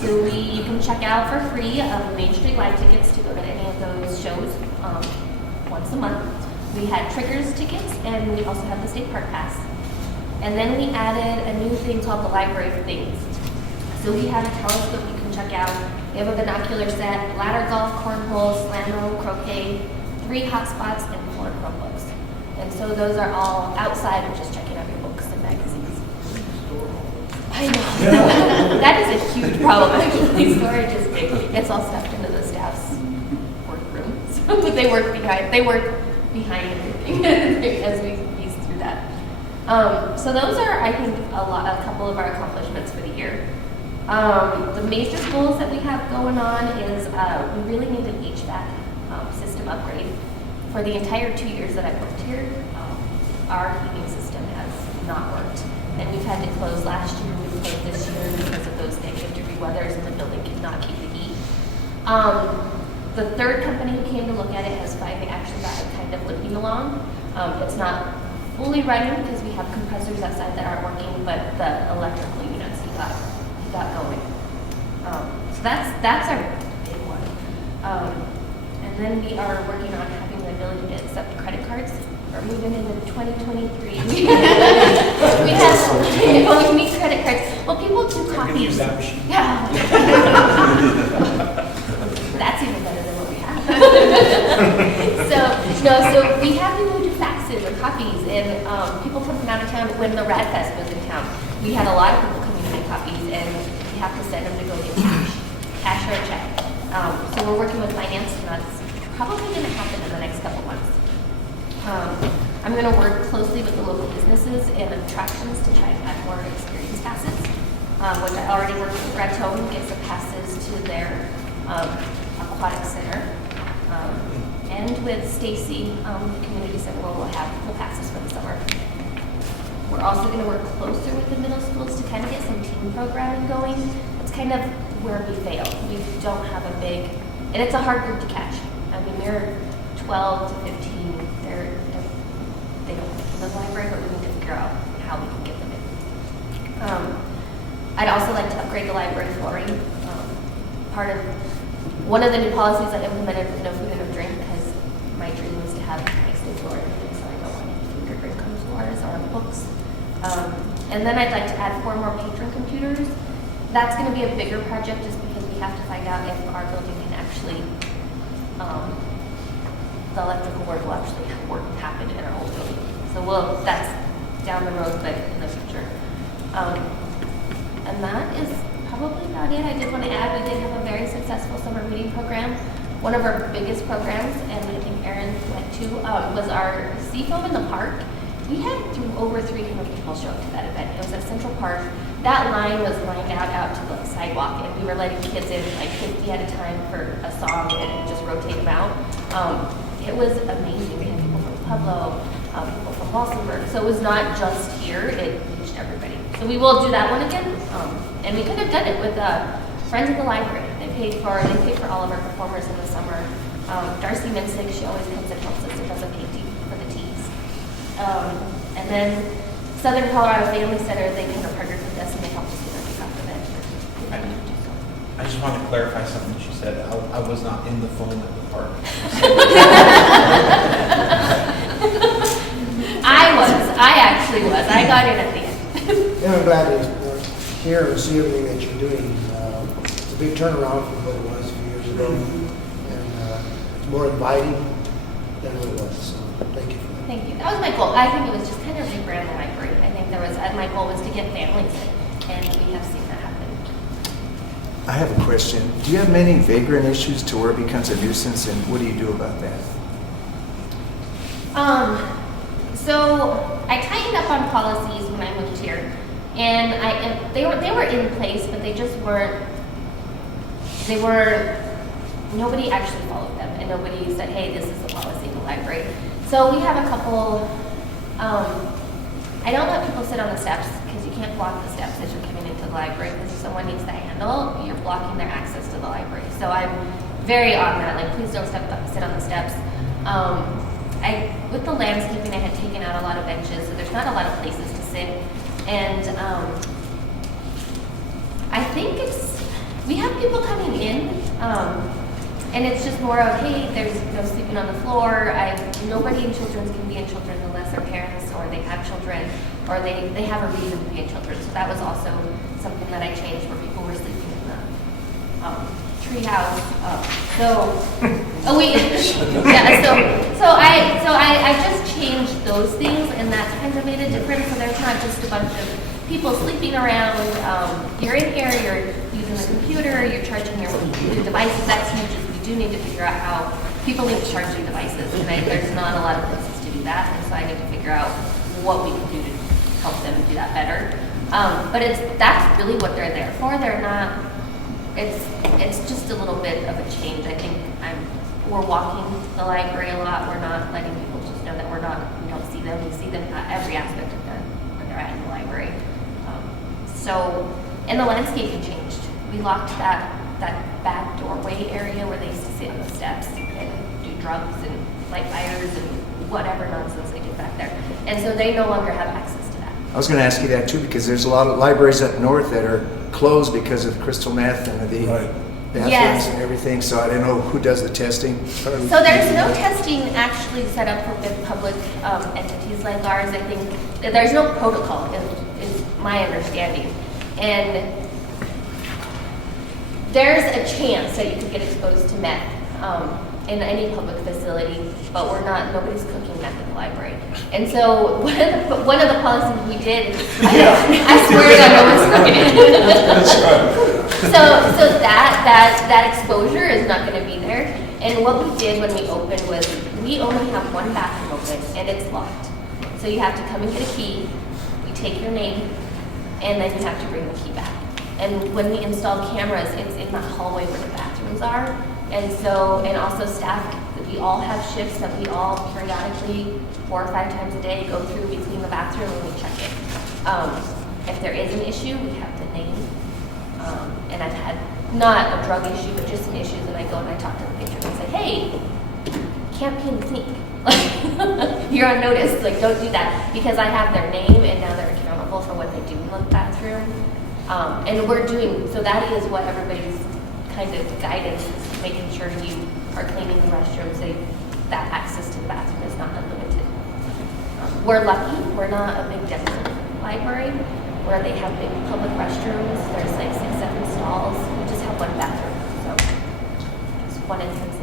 So you can check out for free Main Street Live tickets to go to any of those shows once a month. We had Triggers tickets, and we also have the State Park Pass. And then we added a new thing called the Library of Things. So we have a telescope you can check out. We have a binocular set, ladder golf, cornhole, slammo, croquet, 3 hotspots, and 4 Chromebooks. And so those are all outside of just checking out your books and magazines. I know. That is a huge problem, actually. Storage is big. It's all stuffed into the staff's workroom. So they work behind everything as we piece through that. So those are, I think, a couple of our accomplishments for the year. The major goals that we have going on is we really need an HVAC system upgrade. For the entire 2 years that I've worked here, our heating system has not worked. And we've had to close last year, we closed this year because of those -degree weathers and the building cannot keep the heat. The third company who came to look at it has finally actually got it kind of limping along. It's not fully running because we have compressors outside that aren't working, but the electrical units he got going. So that's our big one. And then we are working on having the ability to accept credit cards. We're moving into 2023. We need credit cards. Well, people do copies. Use that machine. Yeah. That's even better than what we have. So we have people who do faxes or copies, and people come from out of town. When the Rad Fest was in town, we had a lot of people coming to get copies, and we have to send them to go get cash or a check. So we're working with finance, and that's probably going to happen in the next couple months. I'm going to work closely with the local businesses and attractions to try and add more experience passes, which I already worked with Raton, gets the passes to their aquatic center. and with Stacy, Community Center, we'll pass this for the summer. We're also going to work closer with the middle schools to kind of get some team programming going. It's kind of where we fail. We don't have a big, and it's a hard group to catch. I mean, they're 12 to 15. They don't come to the library, but we need to figure out how we can get them in. I'd also like to upgrade the library flooring. One of the new policies I implemented was no food and no drink, because my dream was to have nice new flooring, so I don't want any food or drink on the floors or on books. And then I'd like to add 4 more patron computers. That's going to be a bigger project just because we have to find out if our building can actually, the electrical work will actually happen in our old building. So that's down the road, but in the future. And that is probably about it. I did want to add, we did have a very successful summer reading program. One of our biggest programs, and I think Erin went to, was our Seafoam in the Park. We had over 300 people show up to that event. It was at Central Park. That line was lined out to the sidewalk, and we were letting kids in like 50 at a time for a song and just rotate them out. It was amazing. We had people from Pueblo, people from Walsenburg. So it was not just here, it reached everybody. So we will do that one again. And we could have done it with Friends of the Library. They paid for all of our performers in the summer. Darcy Minsick, she always comes and helps us and does a painting for the teens. And then Southern Colorado Family Center, they kind of partnered with us and they helped us with our kickoff event. I just want to clarify something that you said. I was not in the phone at the park. I actually was. I got in at the end. Yeah, I'm glad to hear and see everything that you're doing. It's a big turnaround from what it was a few years ago, and it's more inviting than it was. So thank you for that. Thank you. That was my goal. I think it was just kind of rebrand the library. I think my goal was to get families in, and we have seen that happen. I have a question. Do you have many vagrant issues to where it becomes a nuisance, and what do you do about that? So I tightened up on policies when I moved here, and they were in place, but they just weren't. Nobody actually followed them, and nobody said, "Hey, this is the policy of the library." So we have a couple. I don't let people sit on the steps because you can't block the steps as you're coming into the library, because if someone needs the handle, you're blocking their access to the library. So I'm very on that. Like, please don't sit on the steps. With the landscaping, I had taken out a lot of benches, so there's not a lot of places to sit. And I think we have people coming in, and it's just more of, hey, there's no sleeping on the floor. Nobody in children's can be in children's unless their parents or they have children, or they have a reason to be in children's. So that was also something that I changed, where people were sleeping in the treehouse. I just changed those things, and that kind of made a difference. So there's not just a bunch of people sleeping around. You're in here, you're using the computer, you're charging your devices. That's huge. We do need to figure out how people need to charge their devices, and there's not a lot of places to do that. And so I need to figure out what we can do to help them do that better. But that's really what they're there for. They're not. It's just a little bit of a change. I think we're walking the library a lot. We're not letting people just know that we don't see them. We see them at every aspect of them when they're at the library. And the landscaping changed. We locked that back doorway area where they used to sit on the steps and do drugs and light fires and whatever nonsense they did back there. And so they no longer have access to that. I was going to ask you that too, because there's a lot of libraries up north that are closed because of crystal meth and the bathrooms and everything. So I don't know who does the testing. So there's no testing actually set up for big public entities like ours. I think there's no protocol, is my understanding. And there's a chance that you could get exposed to meth in any public facility, but nobody's cooking meth in the library. And so one of the policies we did, I swear to God, no one's cooking it. So that exposure is not going to be there. And what we did when we opened was we only have one bathroom open, and it's locked. So you have to come and get a key. We take your name, and then you have to bring the key back. And when we install cameras, it's in that hallway where the bathrooms are. And also staff, the we all have shifts that we all periodically, 4 or 5 times a day, go through, we clean the bathroom and we check it. If there is an issue, we have to name. And I've had, not a drug issue, but just some issues, and I go and I talk to the patron and say, hey, can't pee in the sink. You're on notice, like, don't do that. Because I have their name and now they're accountable for what they do in the bathroom. And we're doing, so that is what everybody's kind of guidance is, making sure you are cleaning the restroom so that access to the bathroom is not unlimited. We're lucky, we're not a big dense library where they have big public restrooms. There's like 6, 7 stalls. We just have one bathroom, so just one entrance in.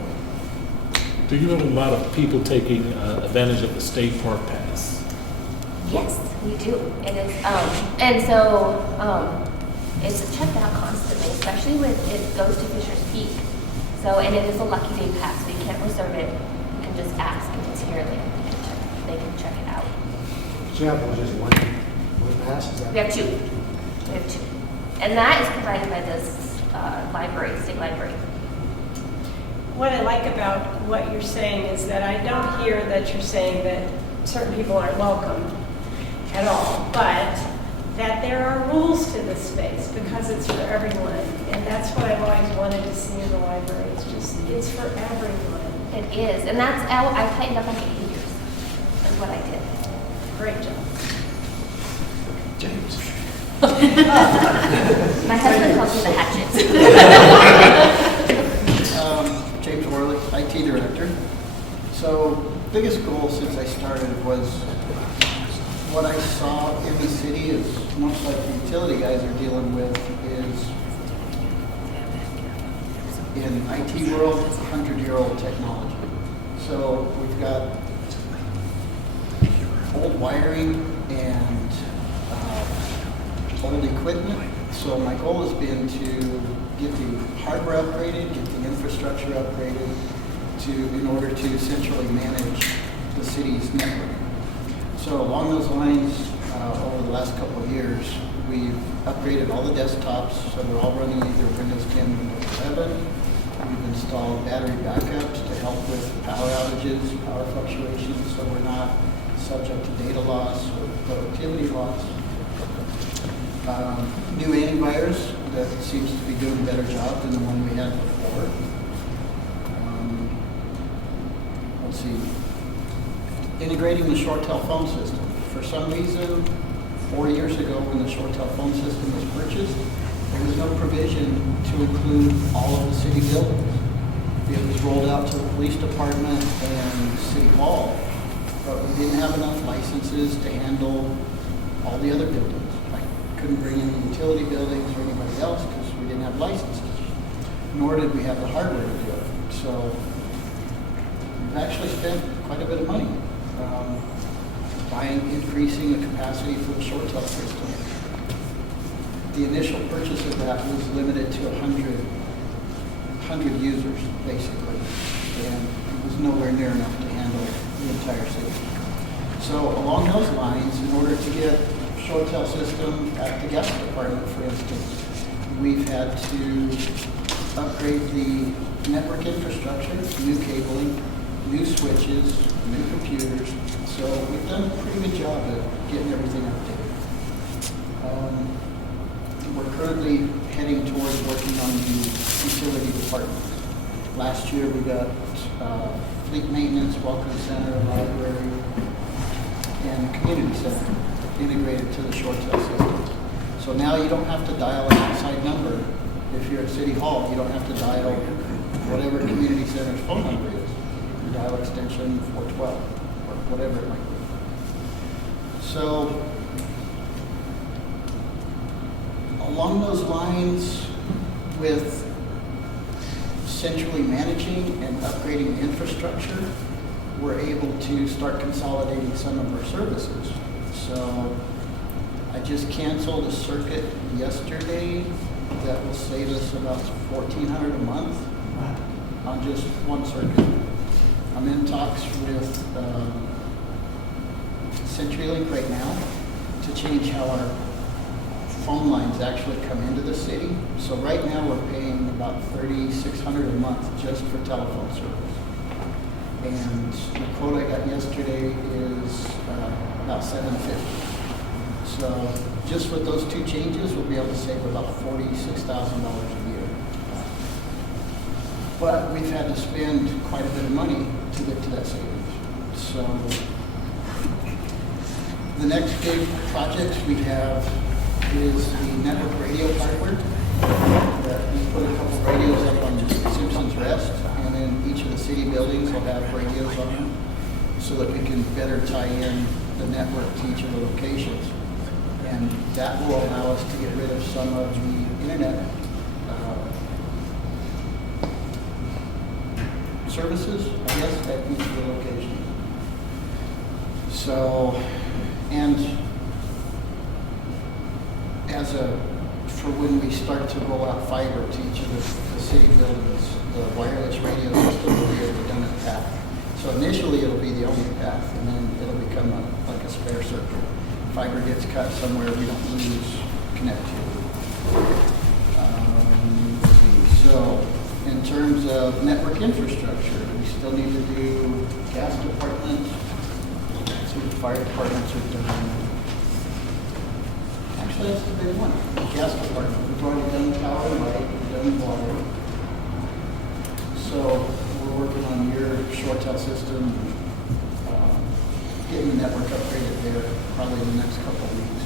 Do you have a lot of people taking advantage of the state park pass? Yes, we do. It is, and so it's checked out constantly, especially with it goes to Fisher's Peak. So, and it is a lucky day pass, so you can't reserve it. You can just ask if it's here, they can check it out. Example, just one pass, is that? We have 2. We have 2, and that is provided by this library, state library. What I like about what you're saying is that I don't hear that you're saying that certain people aren't welcome at all, but that there are rules to this space because it's for everyone. And that's what I've always wanted to see in the library. It's for everyone. It is, and that's how I tightened up on behaviors, is what I did. Great job. James. My husband calls me the hatchet. James Orlick, IT Director. So, biggest goal since I started was what I saw in the city is much like the utility guys are dealing with is in IT world, 100-year-old technology. So we've got old wiring and old equipment. So my goal has been to get the hardware upgraded, get the infrastructure upgraded in order to centrally manage the city's network. So along those lines, over the last couple of years, we've upgraded all the desktops, so they're all running either Windows 10 or Windows 11. We've installed battery backups to help with power outages, power fluctuations, so we're not subject to data loss or productivity loss. New antivirus that seems to be doing a better job than the one we had before. Let's see. Integrating the short telephone system. For some reason, 4 years ago when the short telephone system was purchased, there was no provision to include all of the city buildings. It was rolled out to the police department and city hall, but we didn't have enough licenses to handle all the other buildings. I couldn't bring in the utility buildings or anybody else because we didn't have licenses, nor did we have the hardware to do it. So we've actually spent quite a bit of money increasing the capacity for the short tel system. The initial purchase of that was limited to 100 users, basically, and it was nowhere near enough to handle the entire city. So along those lines, in order to get short tel system at the gas department, for instance, we've had to upgrade the network infrastructure, new cabling, new switches, new computers. So we've done a pretty good job at getting everything updated. We're currently heading towards working on the utility department. Last year we got fleet maintenance, welcome center, library, and community center integrated to the short tel system. So now you don't have to dial an outside number. If you're at City Hall, you don't have to dial whatever community center's phone number is. You dial extension 412 or whatever it might be. So along those lines, with centrally managing and upgrading infrastructure, we're able to start consolidating some of our services. So I just canceled a circuit yesterday that will save us about $1,400 a month on just one circuit. I'm in talks with CenturyLink right now to change how our phone lines actually come into the city. So right now we're paying about $3,600 a month just for telephone service. And the quote I got yesterday is about $750. So just with those two changes, we'll be able to save about $46,000 a year. But we've had to spend quite a bit of money to get to that savings. So the next big project we have is the network radio hardware. We put a couple radios up on Simpson's Rest, and then each of the city buildings will have radios on them so that we can better tie in the network to each of the locations. And that will allow us to get rid of some of the internet services, I guess, at each of the locations. So, and for when we start to roll out fiber to each of the city buildings, the wireless radio system will be a redundant path. So initially it'll be the only path, and then it'll become like a spare circuit. Fiber gets cut somewhere, we don't lose connectivity. Let's see. So in terms of network infrastructure, we still need to do gas department, some fire departments are done. Actually, that's the big one, the gas department. We've already done power and light, we've done water. So we're working on your Shortel system, getting the network upgraded there probably in the next couple of weeks.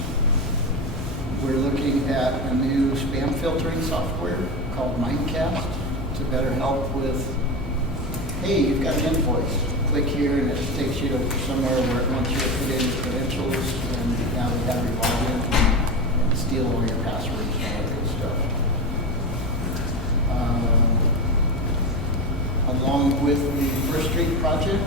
We're looking at a new spam filtering software called Mindcast to better help with, hey, you've got an invoice. Click here and it takes you to somewhere where it wants you to put in your credentials, and now we have your login and steal all your passwords and all that good stuff. Along with the First Street project,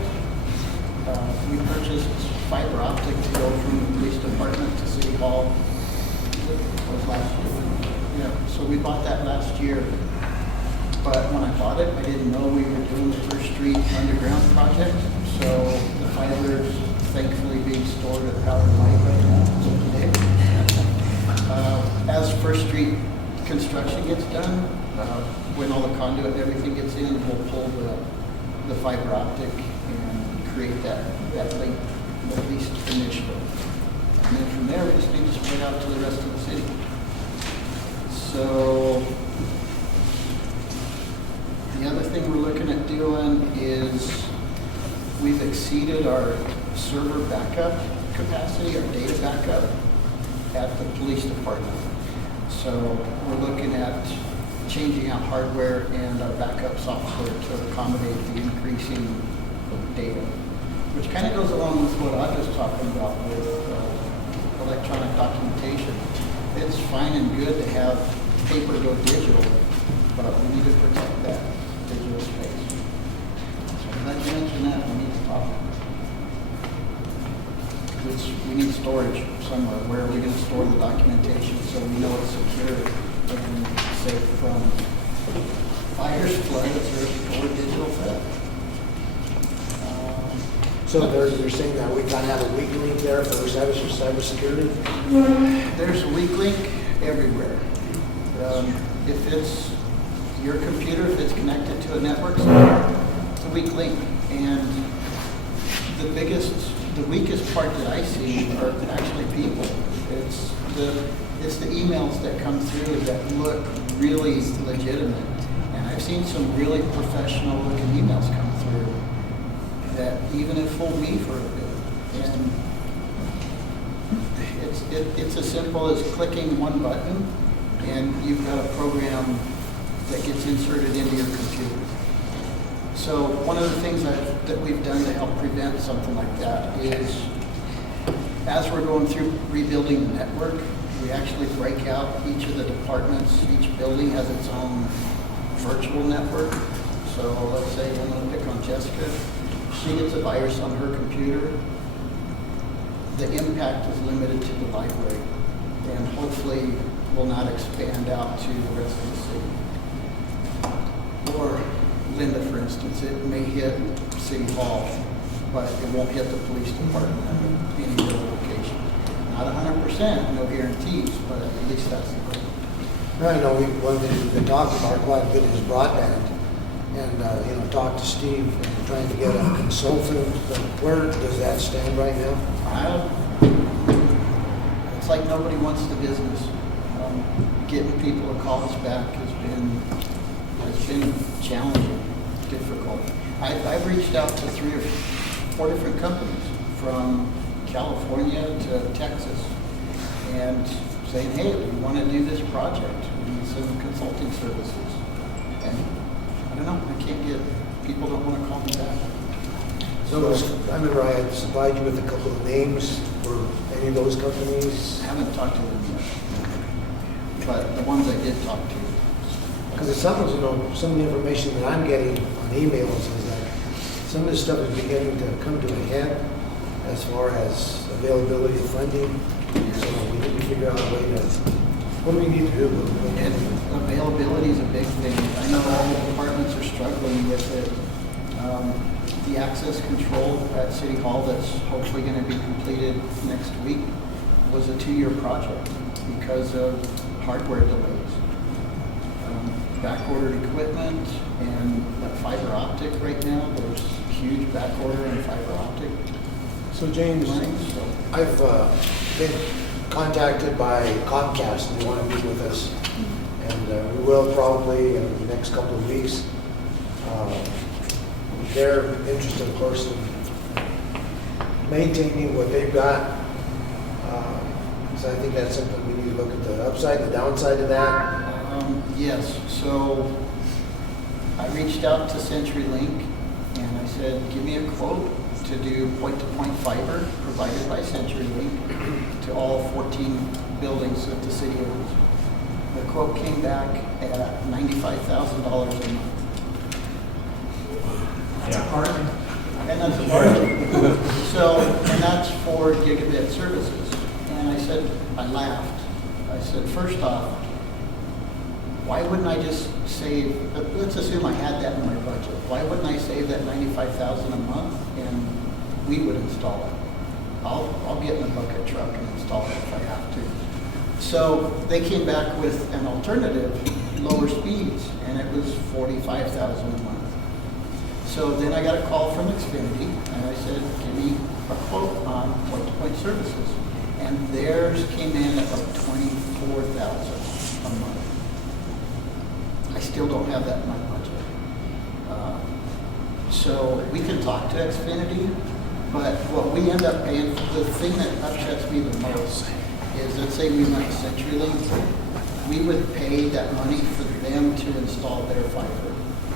we purchased fiber optic to go from the police department to City Hall. It was last year. Yeah, so we bought that last year. But when I bought it, I didn't know we were doing the First Street underground project. So the fiber is thankfully being stored at Power and Light right now. So today, as First Street construction gets done, when all the conduit and everything gets in, we'll pull the fiber optic and create that link, at least initially. And then from there, we just need to spread out to the rest of the city. So the other thing we're looking at doing is we've exceeded our server backup capacity, our data backup at the police department. So we're looking at changing out hardware and our backup software to accommodate the increasing data, which kind of goes along with what I was talking about with electronic documentation. It's fine and good to have paper go digital, but we need to protect that digital space. So when I mention that, we need to talk. We need storage somewhere. Where are we going to store the documentation so we know it's secure and safe from fires, floods, or digital theft? So they're saying that we kind of have a weak link there for cybersecurity? There's a weak link everywhere. If it's your computer, if it's connected to a network, it's a weak link. And the weakest part that I see are actually people. It's the emails that come through that look really legitimate. And I've seen some really professional looking emails come through that even have fooled me for a bit. And it's as simple as clicking one button and you've got a program that gets inserted into your computer. So one of the things that we've done to help prevent something like that is, as we're going through rebuilding the network, we actually break out each of the departments. Each building has its own virtual network. So let's say I'm going to pick on Jessica. She gets a virus on her computer. The impact is limited to the library, and hopefully will not expand out to the rest of the city. Or Linda, for instance, it may hit City Hall, but it won't hit the police department at any other location. Not 100%, no guarantees, but at least that's the goal. Now, one thing we've been talking about quite a bit is broadband. and, talk to Steve, and trying to get a consultant. Where does that stand right now? It's like nobody wants the business. Getting people to call us back has been challenging, difficult. I've reached out to 3 or 4 different companies from California to Texas and saying, hey, we want to do this project. We need some consulting services. And I don't know, I can't get, people don't want to call me back. So I remember I had supplied you with a couple of names for any of those companies. I haven't talked to them yet, but the ones I did talk to. Because it sounds, some of the information that I'm getting on emails is that some of this stuff is beginning to come to a head as far as availability of funding. So we need to figure out a way to, what do we need to do? And availability is a big thing. I know all the departments are struggling with it. The access control at City Hall that's hopefully going to be completed next week was a 2-year project because of hardware delays. Back-ordered equipment and fiber optic right now, there's huge back order in fiber optic. So James, lines, so. I've been contacted by Comcast, and they want to meet with us. And we will probably in the next couple of weeks. They're interested, of course, in maintaining what they've got. So I think that's something we need to look at the upside and the downside of that. Yes, so I reached out to CenturyLink and I said, give me a quote to do point-to-point fiber provided by CenturyLink to all 14 buildings that the city owns. The quote came back at $95,000 a month. That's a bargain. And that's a bargain. So, and that's for gigabit services. And I said, I laughed. I said, first off, why wouldn't I just save, let's assume I had that in my budget. Why wouldn't I save that $95,000 a month and we would install it? I'll get in a bucket truck and install it if I have to. So they came back with an alternative, lower speeds, and it was $45,000 a month. So then I got a call from Xfinity, and I said, give me a quote on point-to-point services. And theirs came in at like $24,000 a month. I still don't have that in my budget. So we can talk to Xfinity, but what we end up paying, the thing that upsets me the most is, let's say we went to CenturyLink, we would pay that money for them to install their fiber,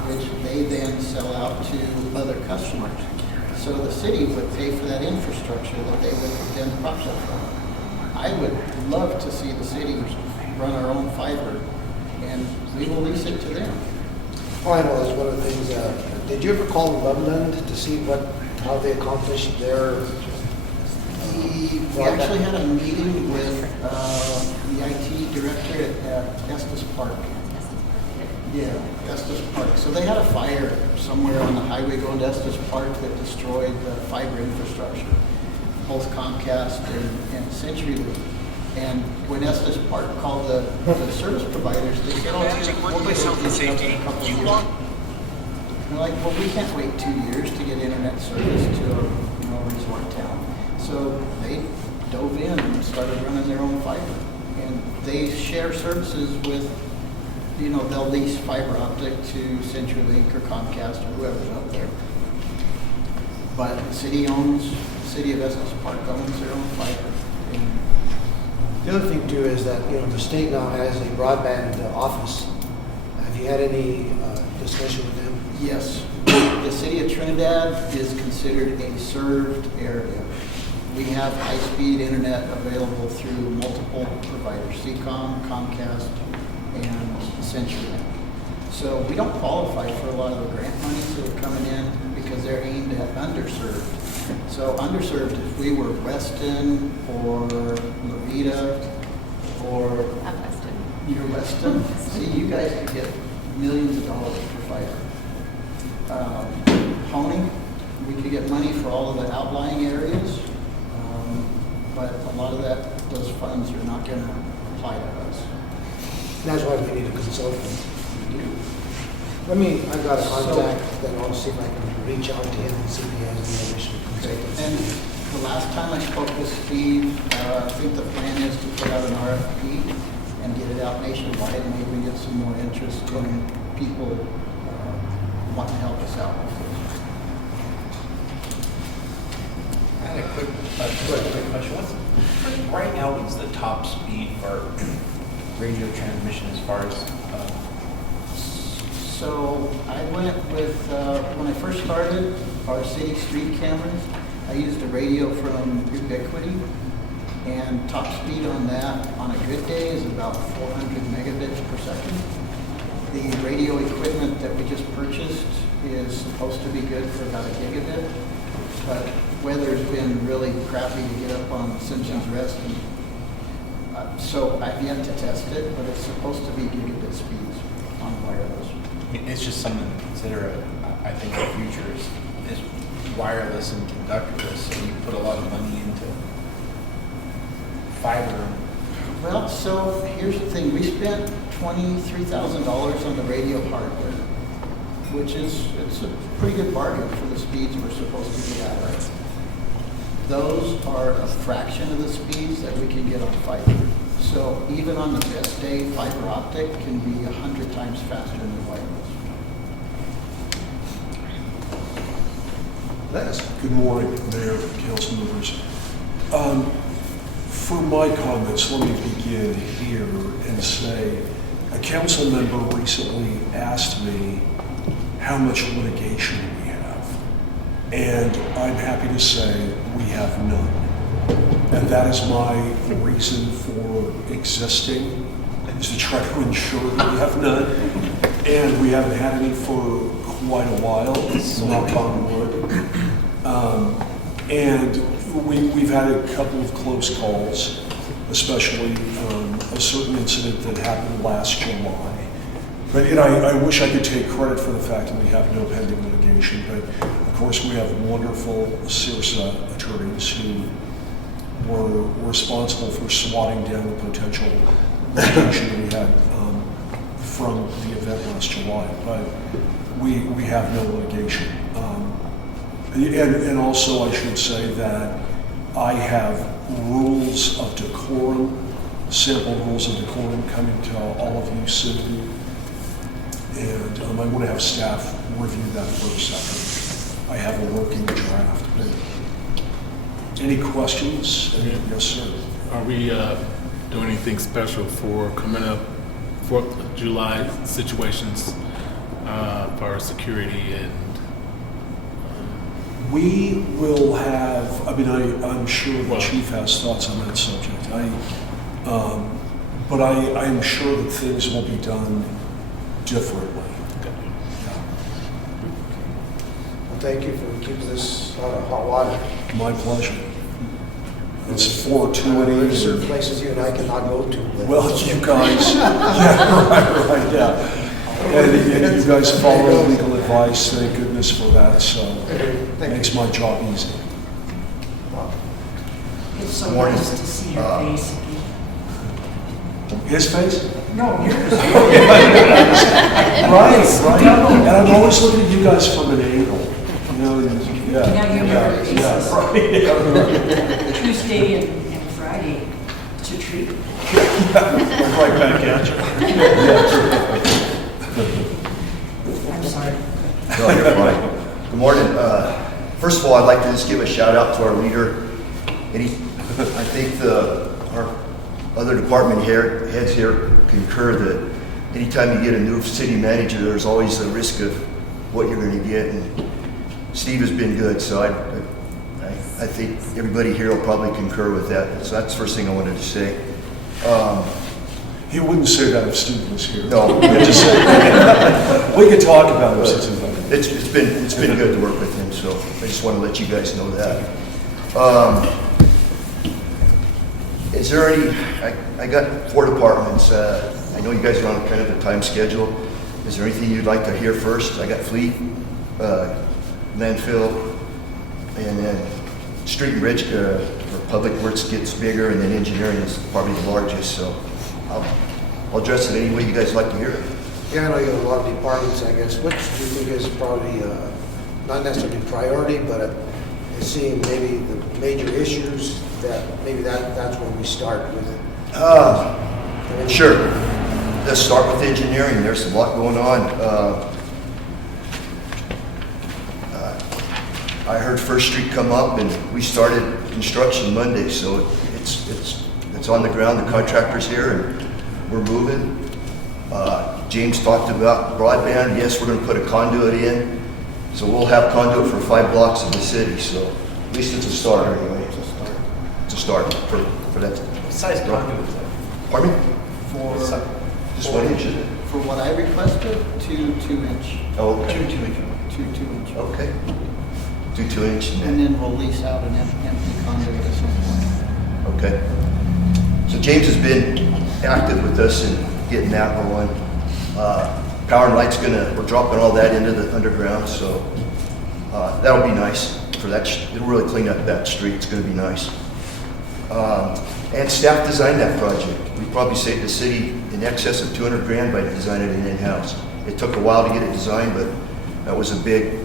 which they then sell out to other customers. So the city would pay for that infrastructure that they would then profit from. I would love to see the city run our own fiber, and we will lease it to them. Oh, I know, that's one of the things. Did you ever call Loveland to see how they accomplished their? We actually had a meeting with the IT director at Estes Park. Yeah, Estes Park. So they had a fire somewhere on the highway going to Estes Park that destroyed the fiber infrastructure, both Comcast and CenturyLink. And when Estes Park called the service providers, they said, we'll get it up in a couple of years. They're like, well, we can't wait 2 years to get internet service to a resort town. So they dove in and started running their own fiber. And they share services with, they'll lease fiber optic to CenturyLink or Comcast or whoever's out there. But the city of Estes Park owns their own fiber. And the other thing too is that, the state now has a broadband office. Have you had any discussion with them? yes, the city of Trinidad is considered a served area. We have high-speed internet available through multiple providers, CCOM, Comcast, and CenturyLink. So we don't qualify for a lot of the grant monies that are coming in because they're aimed at underserved. So underserved, if we were Weston or Levita or you're Weston, see, you guys could get millions of dollars for fiber. Pony, we could get money for all of the outlying areas, but a lot of those funds are not going to apply to us. And that's why we need a consultant. We do. I got a contact, then I'll see if I can reach out to him and see if he has any additional consultants. And the last time I spoke with Steve, I think the plan is to put out an RFP and get it out nationwide, and maybe get some more interest in people wanting to help us out with this. I had a quick question. Right now, what's the top speed for radio transmission as far as? So I went with, when I first started, our city street cameras, I used a radio from Ubiquity, and top speed on that on a good day is about 400 megabits per second. The radio equipment that we just purchased is supposed to be good for about a gigabit, but weather's been really crappy to get up on Simpson's Rest, and so I've yet to test it, but it's supposed to be gigabit speeds on wireless. It's just something to consider. I think the future is wireless and conductorless. So you put a lot of money into fiber. Well, so here's the thing. We spent $23,000 on the radio hardware, which it's a pretty good bargain for the speeds we're supposed to be at. Right? Those are a fraction of the speeds that we can get on fiber. So even on the best day, fiber optic can be 100 times faster than wireless. Good morning, Mayor, council members. For my comments, let me begin here and say, a council member recently asked me how much litigation we have. And I'm happy to say we have none. And that is my reason for existing, is to try to ensure that we have none. And we haven't had any for quite a while, knock on wood. And we've had a couple of close calls, especially a certain incident that happened last July. But I wish I could take credit for the fact that we have no pending litigation, but of course we have wonderful CIRSA attorneys who were responsible for swatting down the potential litigation that we had from the event last July. But we have no litigation. And also I should say that I have rules of decorum, sample rules of decorum coming to all of you soon. And I want to have staff review that for a second. I have a working draft. Any questions? Yes, sir. Are we doing anything special for coming up 4th of July situations for our security and we will have, I'm sure the chief has thoughts on that subject. But I'm sure that things will be done differently. Well, thank you for keeping this out of hot water. My pleasure. It's fortuity. There's certain places you and I cannot go to. Well, you guys, yeah, right, yeah. And you guys follow legal advice, thank goodness for that, so it makes my job easy. It's so nice to see your face again. His face? No, yours. Right. And I'm always looking at you guys from an angle. Now you know your faces. Tuesday and Friday, it's a treat. Right back at you. I'm sorry. No, you're fine. Good morning. First of all, I'd like to just give a shout out to our leader. I think our other department heads here concur that anytime you get a new city manager, there's always a risk of what you're going to get. And Steve has been good, so I think everybody here will probably concur with that. So that's the first thing I wanted to say. He wouldn't say that if Steve was here. No. We could talk about it since he's not. It's been good to work with him, so I just want to let you guys know that. Is there any, I got 4 departments. I know you guys are on kind of a time schedule. Is there anything you'd like to hear first? I got fleet, landfill, and then street and bridge for public works gets bigger, and then engineering is probably the largest, so I'll address it any way you guys like to hear it. Yeah, I know you have a lot of departments, I guess. Which do you think is probably, not necessarily priority, but is seeing maybe the major issues that maybe that's where we start with it? Sure. Let's start with engineering. There's a lot going on. I heard First Street come up, and we started construction Monday, so it's on the ground. The contractor's here, and we're moving. James talked about broadband. Yes, we're going to put a conduit in, so we'll have conduit for 5 blocks of the city. So at least it's a start anyway. It's a start for that. What size conduit is that? Pardon me? For Just 1 inch, isn't it? For what I requested, 2-inch. Oh, okay. 2-inch. Okay. 2-inch. And then we'll lease out an empty conduit at some point. Okay. So James has been active with us in getting that going. Power and Light's we're dropping all that into the underground, so that'll be nice for that. It'll really clean up that street. It's going to be nice. And staff designed that project. We probably saved the city in excess of $200,000 by designing it in-house. It took a while to get it designed, but that was a big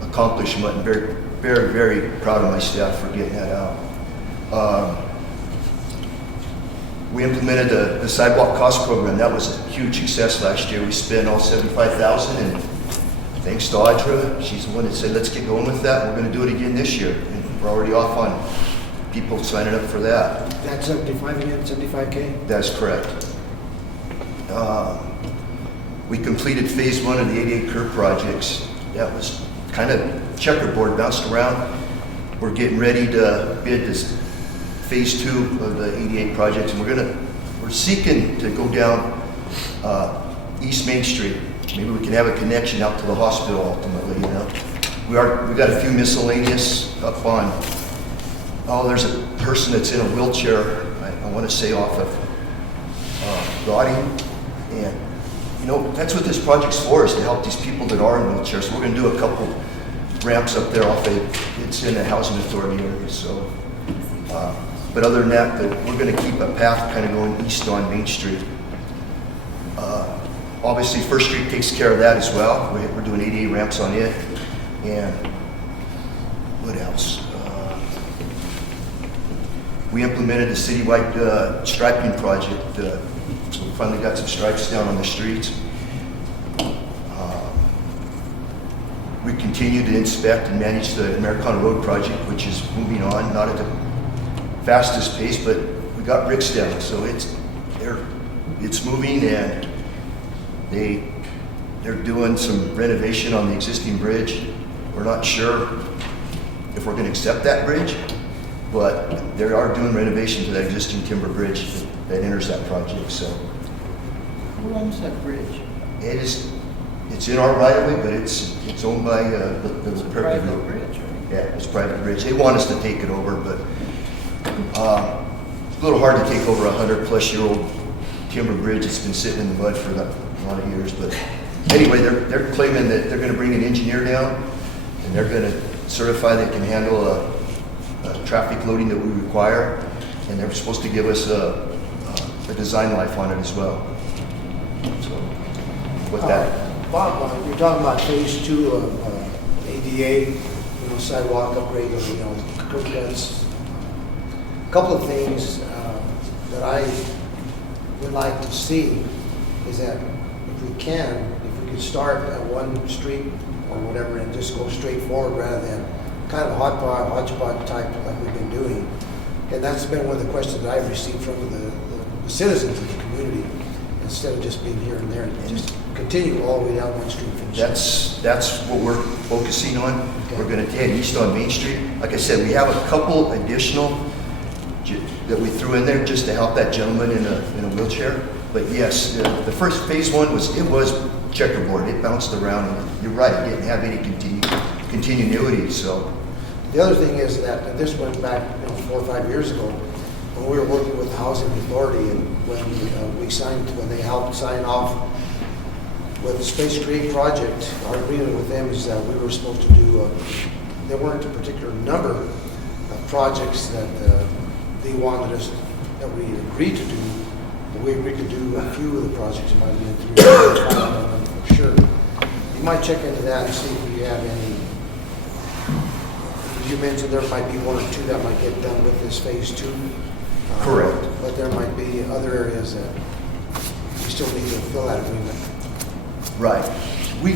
accomplishment, and very, very, very proud of my staff for getting that out. We implemented the sidewalk cost program. That was a huge success last year. We spent all $75,000, and thanks to Audra, she's the one that said, let's get going with that. We're going to do it again this year, and we're already off on people signing up for that. That's 75 again, 75K? That's correct. We completed phase 1 of the 88 curb projects. That was kind of checkerboard, bounced around. We're getting ready to bid this phase 2 of the 88 projects, and we're seeking to go down East Main Street. Maybe we can have a connection out to the hospital ultimately, you know. We got a few miscellaneous up on, there's a person that's in a wheelchair, I want to say off of Gaudi, and you know, that's what this project's for, is to help these people that are in wheelchairs. So we're going to do a couple ramps up there it's in a housing authority area, so. But other than that, we're going to keep a path kind of going east on Main Street. Obviously, First Street takes care of that as well. We're doing 88 ramps on it. And what else? We implemented a citywide striping project. So we finally got some stripes down on the streets. We continue to inspect and manage the Americana Road project, which is moving on, not at the fastest pace, but we got bricks down, so it's moving, and they're doing some renovation on the existing bridge. We're not sure if we're going to accept that bridge, but they are doing renovation to that existing timber bridge that enters that project. So, who owns that bridge? It's in our right of way, but it's owned by the private bridge, right? Yeah, it's a private bridge. They want us to take it over, but it's a little hard to take over a 100-plus-year-old timber bridge that's been sitting in the mud for a lot of years. But anyway, they're claiming that they're going to bring an engineer down, and they're going to certify they can handle a traffic loading that we require, and they're supposed to give us a design life on it as well. So with that. Bob, you're talking about phase 2 of ADA, sidewalk upgrade, curb cuts. A couple of things that I would like to see is that if we could start at one street or whatever and just go straight forward rather than kind of hodgepodge type like we've been doing. And that's been one of the questions that I've received from the citizens of the community, instead of just being here and there, just continue all the way down one street. That's what we're focusing on. Okay. We're going to head east on Main Street. Like I said, we have a couple additional that we threw in there just to help that gentleman in a wheelchair. But yes, the first phase 1 was checkerboard. It bounced around, and you're right, it didn't have any continuity. So the other thing is that this went back 4 or 5 years ago when we were working with the Housing Authority, and when they helped sign off with the Space Creek project. Our agreement with them is that we were supposed to do. There weren't a particular number of projects that they wanted us, that we agreed to do, we could do a few of the projects, it might be in 3 or 5 of them for sure. You might check into that and see if you have any. You mentioned there might be 1 or 2 that might get done with this phase 2. Correct. But there might be other areas that we still need to fill that agreement. Right. We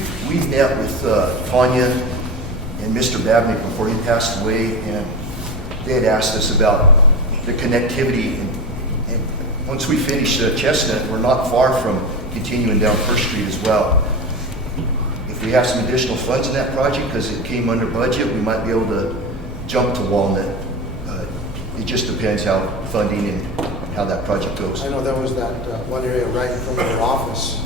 met with Tanya and Mr. Babnick before he passed away, and they had asked us about the connectivity. And once we finish Chestnut, we're not far from continuing down First Street as well. If we have some additional funds in that project, because it came under budget, we might be able to jump to Walnut. It just depends how funding and how that project goes. I know there was that one area right in front of their office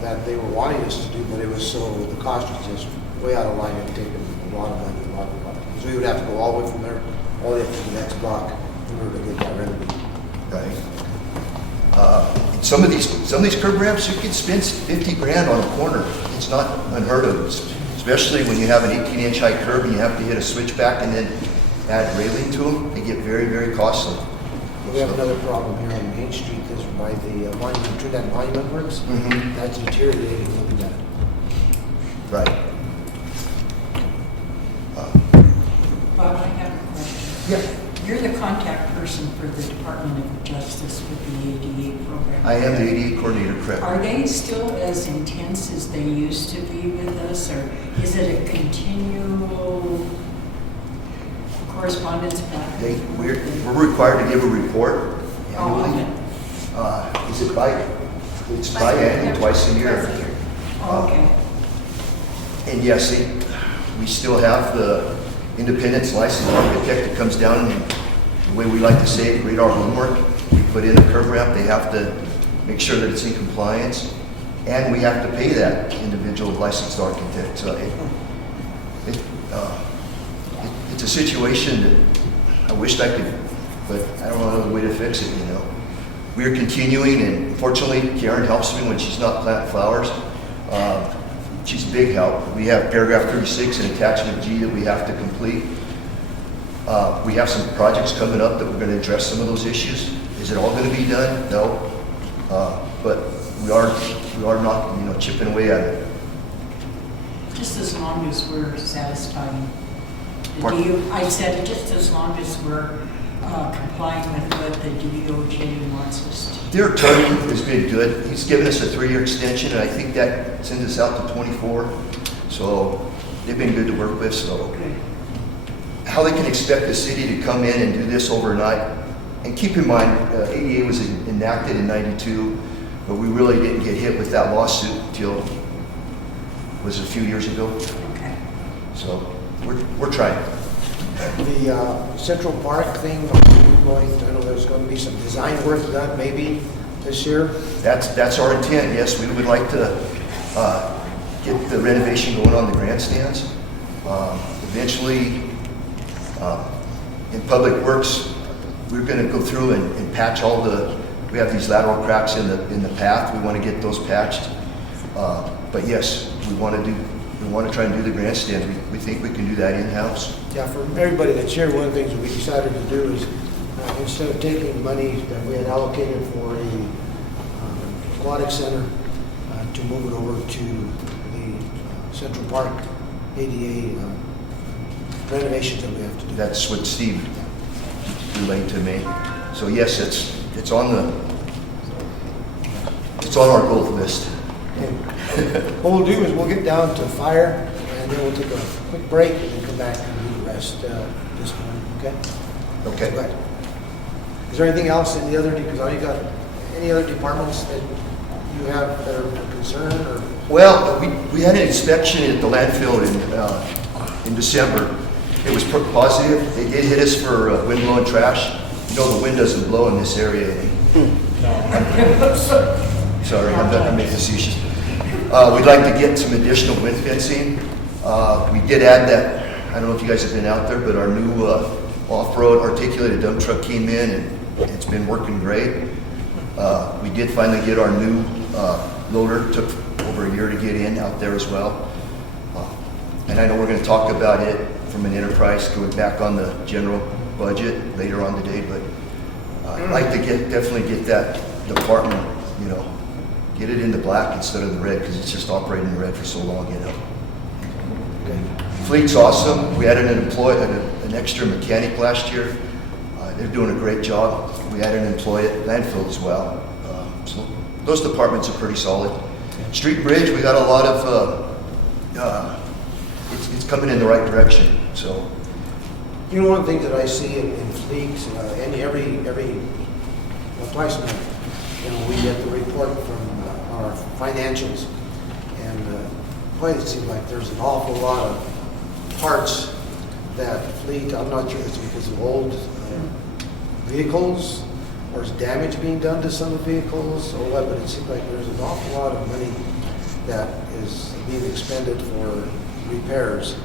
that they were wanting us to do, but it was so, the cost was just way out of line and taking a lot of money, So we would have to go all the way from there, all the way up to the next block in order to get that remedy. Right. Some of these curb ramps, you can spend 50 grand on a corner. It's not unheard of, especially when you have an 18-inch high curb and you have to hit a switchback and then add railing to them. They get very, very costly. We have another problem here on Main Street, is by the monument, Trinidad Monument Works. Mm-hmm. That's deteriorating really bad. Right. Bob, I have a question. Yeah. You're the contact person for the Department of Justice with the ADA program. I am the ADA coordinator, correct? Are they still as intense as they used to be with us, or is it a continual correspondence back? We're required to give a report annually. Oh, Is it it's biannual, twice a year. okay. And yes, we still have the independence licensed architect that comes down and the way we like to say it, read our homework. We put in a curb ramp, they have to make sure that it's in compliance, and we have to pay that individual licensed architect. So it's a situation that I wished I could, but I don't know another way to fix it, We are continuing, and unfortunately, Karen helps me when she's not planting flowers. She's a big help. We have paragraph 36 and attachment G that we have to complete. We have some projects coming up that we're going to address some of those issues. Is it all going to be done? No. But we are not, chipping away at it. Just as long as we're satisfying the Pardon? I said just as long as we're complying with what the DOJ wants us to. Their attorney has been good. He's given us a 3-year extension, and I think that sends us out to 24. So they've been good to work with. So how they can expect the city to come in and do this overnight? And keep in mind, ADA was enacted in '92, but we really didn't get hit with that lawsuit until was a few years ago. Okay. So we're trying. The Central Park thing, I know there's going to be some design work done maybe this year. That's our intent. Yes, we would like to get the renovation going on the grandstands. Eventually, in Public Works, we're going to go through and patch all we have these lateral cracks in the path. We want to get those patched. But yes, we want to try and do the grandstands. We think we can do that in-house. Yeah, for everybody that's here, one of the things that we decided to do is instead of taking money that we had allocated for a aquatic center to move it over to the Central Park ADA renovations that we have to do. That's what Steve relayed to me. So yes, it's on our goal list. What we'll do is we'll get down to fire, and then we'll take a quick break and then come back and do the rest this morning, okay? Okay. Right. Is there anything else in the other, because you got any other departments that you have that are concerned or? Well, we had an inspection at the landfill in December. It was positive. They did hit us for wind blowing trash. The wind doesn't blow in this area. Sorry, I'm being facetious. We'd like to get some additional wind fencing. We did add that, I don't know if you guys have been out there, but our new off-road articulated dump truck came in and it's been working great. We did finally get our new loader. It took over a year to get in out there as well. And I know we're going to talk about it from an enterprise going back on the general budget later on today, but I'd like to definitely get that department, you know, get it into black instead of the red, because it's just operating in the red for so long, you know. Fleet's awesome. We added an extra mechanic last year. They're doing a great job. We added an employee at landfill as well. So those departments are pretty solid. Street and Bridge, we got a lot of, it's coming in the right direction, so. You know, one of the things that I see in fleets, and twice a month, you know, we get the report from our financials, and boy, it seems like there's an awful lot of parts that fleet, I'm not sure if it's because of old vehicles, or is damage being done to some of the vehicles, or what, but it seems like there's an awful lot of money that is being expended for repairs.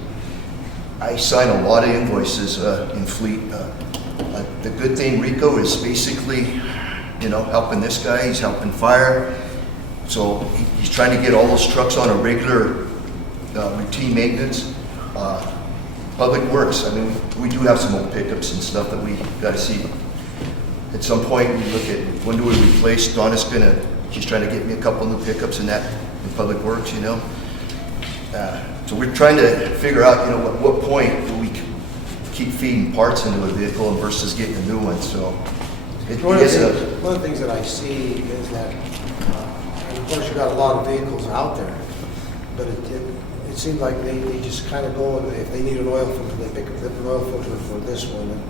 I sign a lot of invoices in fleet. The good thing, Rico, is basically, you know, helping this guy, he's helping fire. So he's trying to get all those trucks on a regular routine maintenance. Public Works, I mean, we do have some old pickups and stuff that we got to see. At some point, we look at when do we replace. Donna's she's trying to get me a couple new pickups in Public Works, you know. So we're trying to figure out, you know, at what point do we keep feeding parts into a vehicle versus getting a new one. So one of the things that I see is that, and of course, you got a lot of vehicles out there, but it seems like they just kind of go, and if they need an oil filter, they pick up an oil filter for this one. And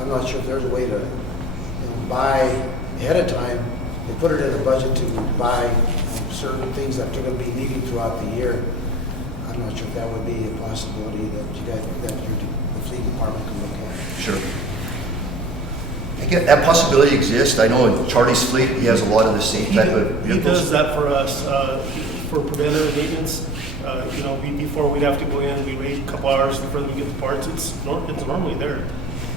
I'm not sure if there's a way to, you know, buy ahead of time. They put it in the budget to buy certain things that they're going to be needing throughout the year. I'm not sure if that would be a possibility that the fleet department can look at. Sure. Again, that possibility exists. I know in Charlie's fleet, he has a lot of the same type of vehicles. He does that for us, for preventative maintenance. You know, before we'd have to go in, we wait a couple hours before we get the parts. It's normally there.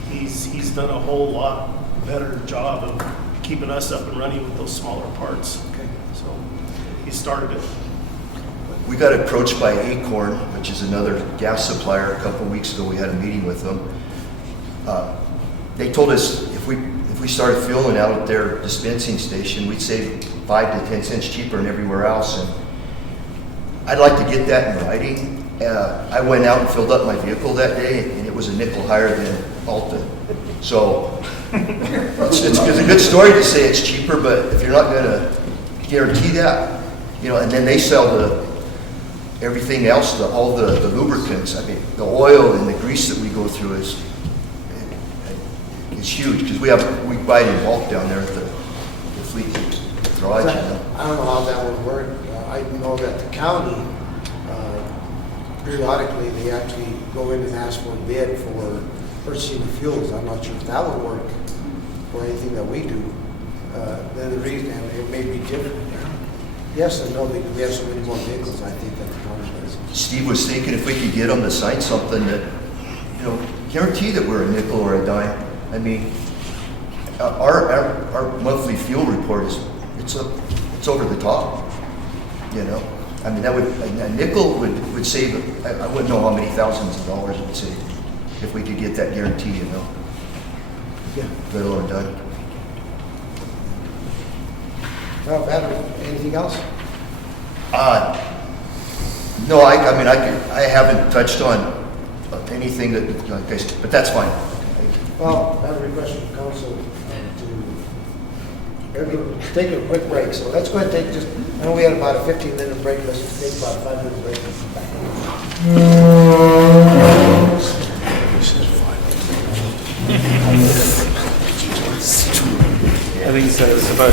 He's done a whole lot better job of keeping us up and running with those smaller parts. Okay. So he started it. We got approached by Acorn, which is another gas supplier. A couple of weeks ago, we had a meeting with them. They told us if we started fueling out at their dispensing station, we'd save 5 to 10 cents cheaper than everywhere else. And I'd like to get that in writing. I went out and filled up my vehicle that day, and it was a nickel higher than Alta. So it's a good story to say it's cheaper, but if you're not going to guarantee that, you know, and then they sell everything else, all the lubricants. I mean, the oil and the grease that we go through is huge, because we buy it in bulk down there at the fleet garage. You know? I don't know how that would work. I know that the county, periodically, they actually go in and ask for a bid for purchasing the fuels. I'm not sure if that would work for anything that we do. Then the reason, and it may be different. Yes and no, because we have so many more vehicles, I think, that the county does. Steve was thinking if we could get them to sign something that, you know, guarantee that we're a nickel or a dime. I mean, our monthly fuel report it's over the top, you know. I mean, a nickel would save, I wouldn't know how many thousands of dollars it would save if we could get that guarantee, you know. Yeah. Little or done. Well, battery, anything else? No, I haven't touched on anything that, like I said, but that's fine. Well, I have a request from council to take a quick break. So let's go ahead and take I know we had about a 15-minute break. Let's take about a 5-minute break and come back. I think he said it's about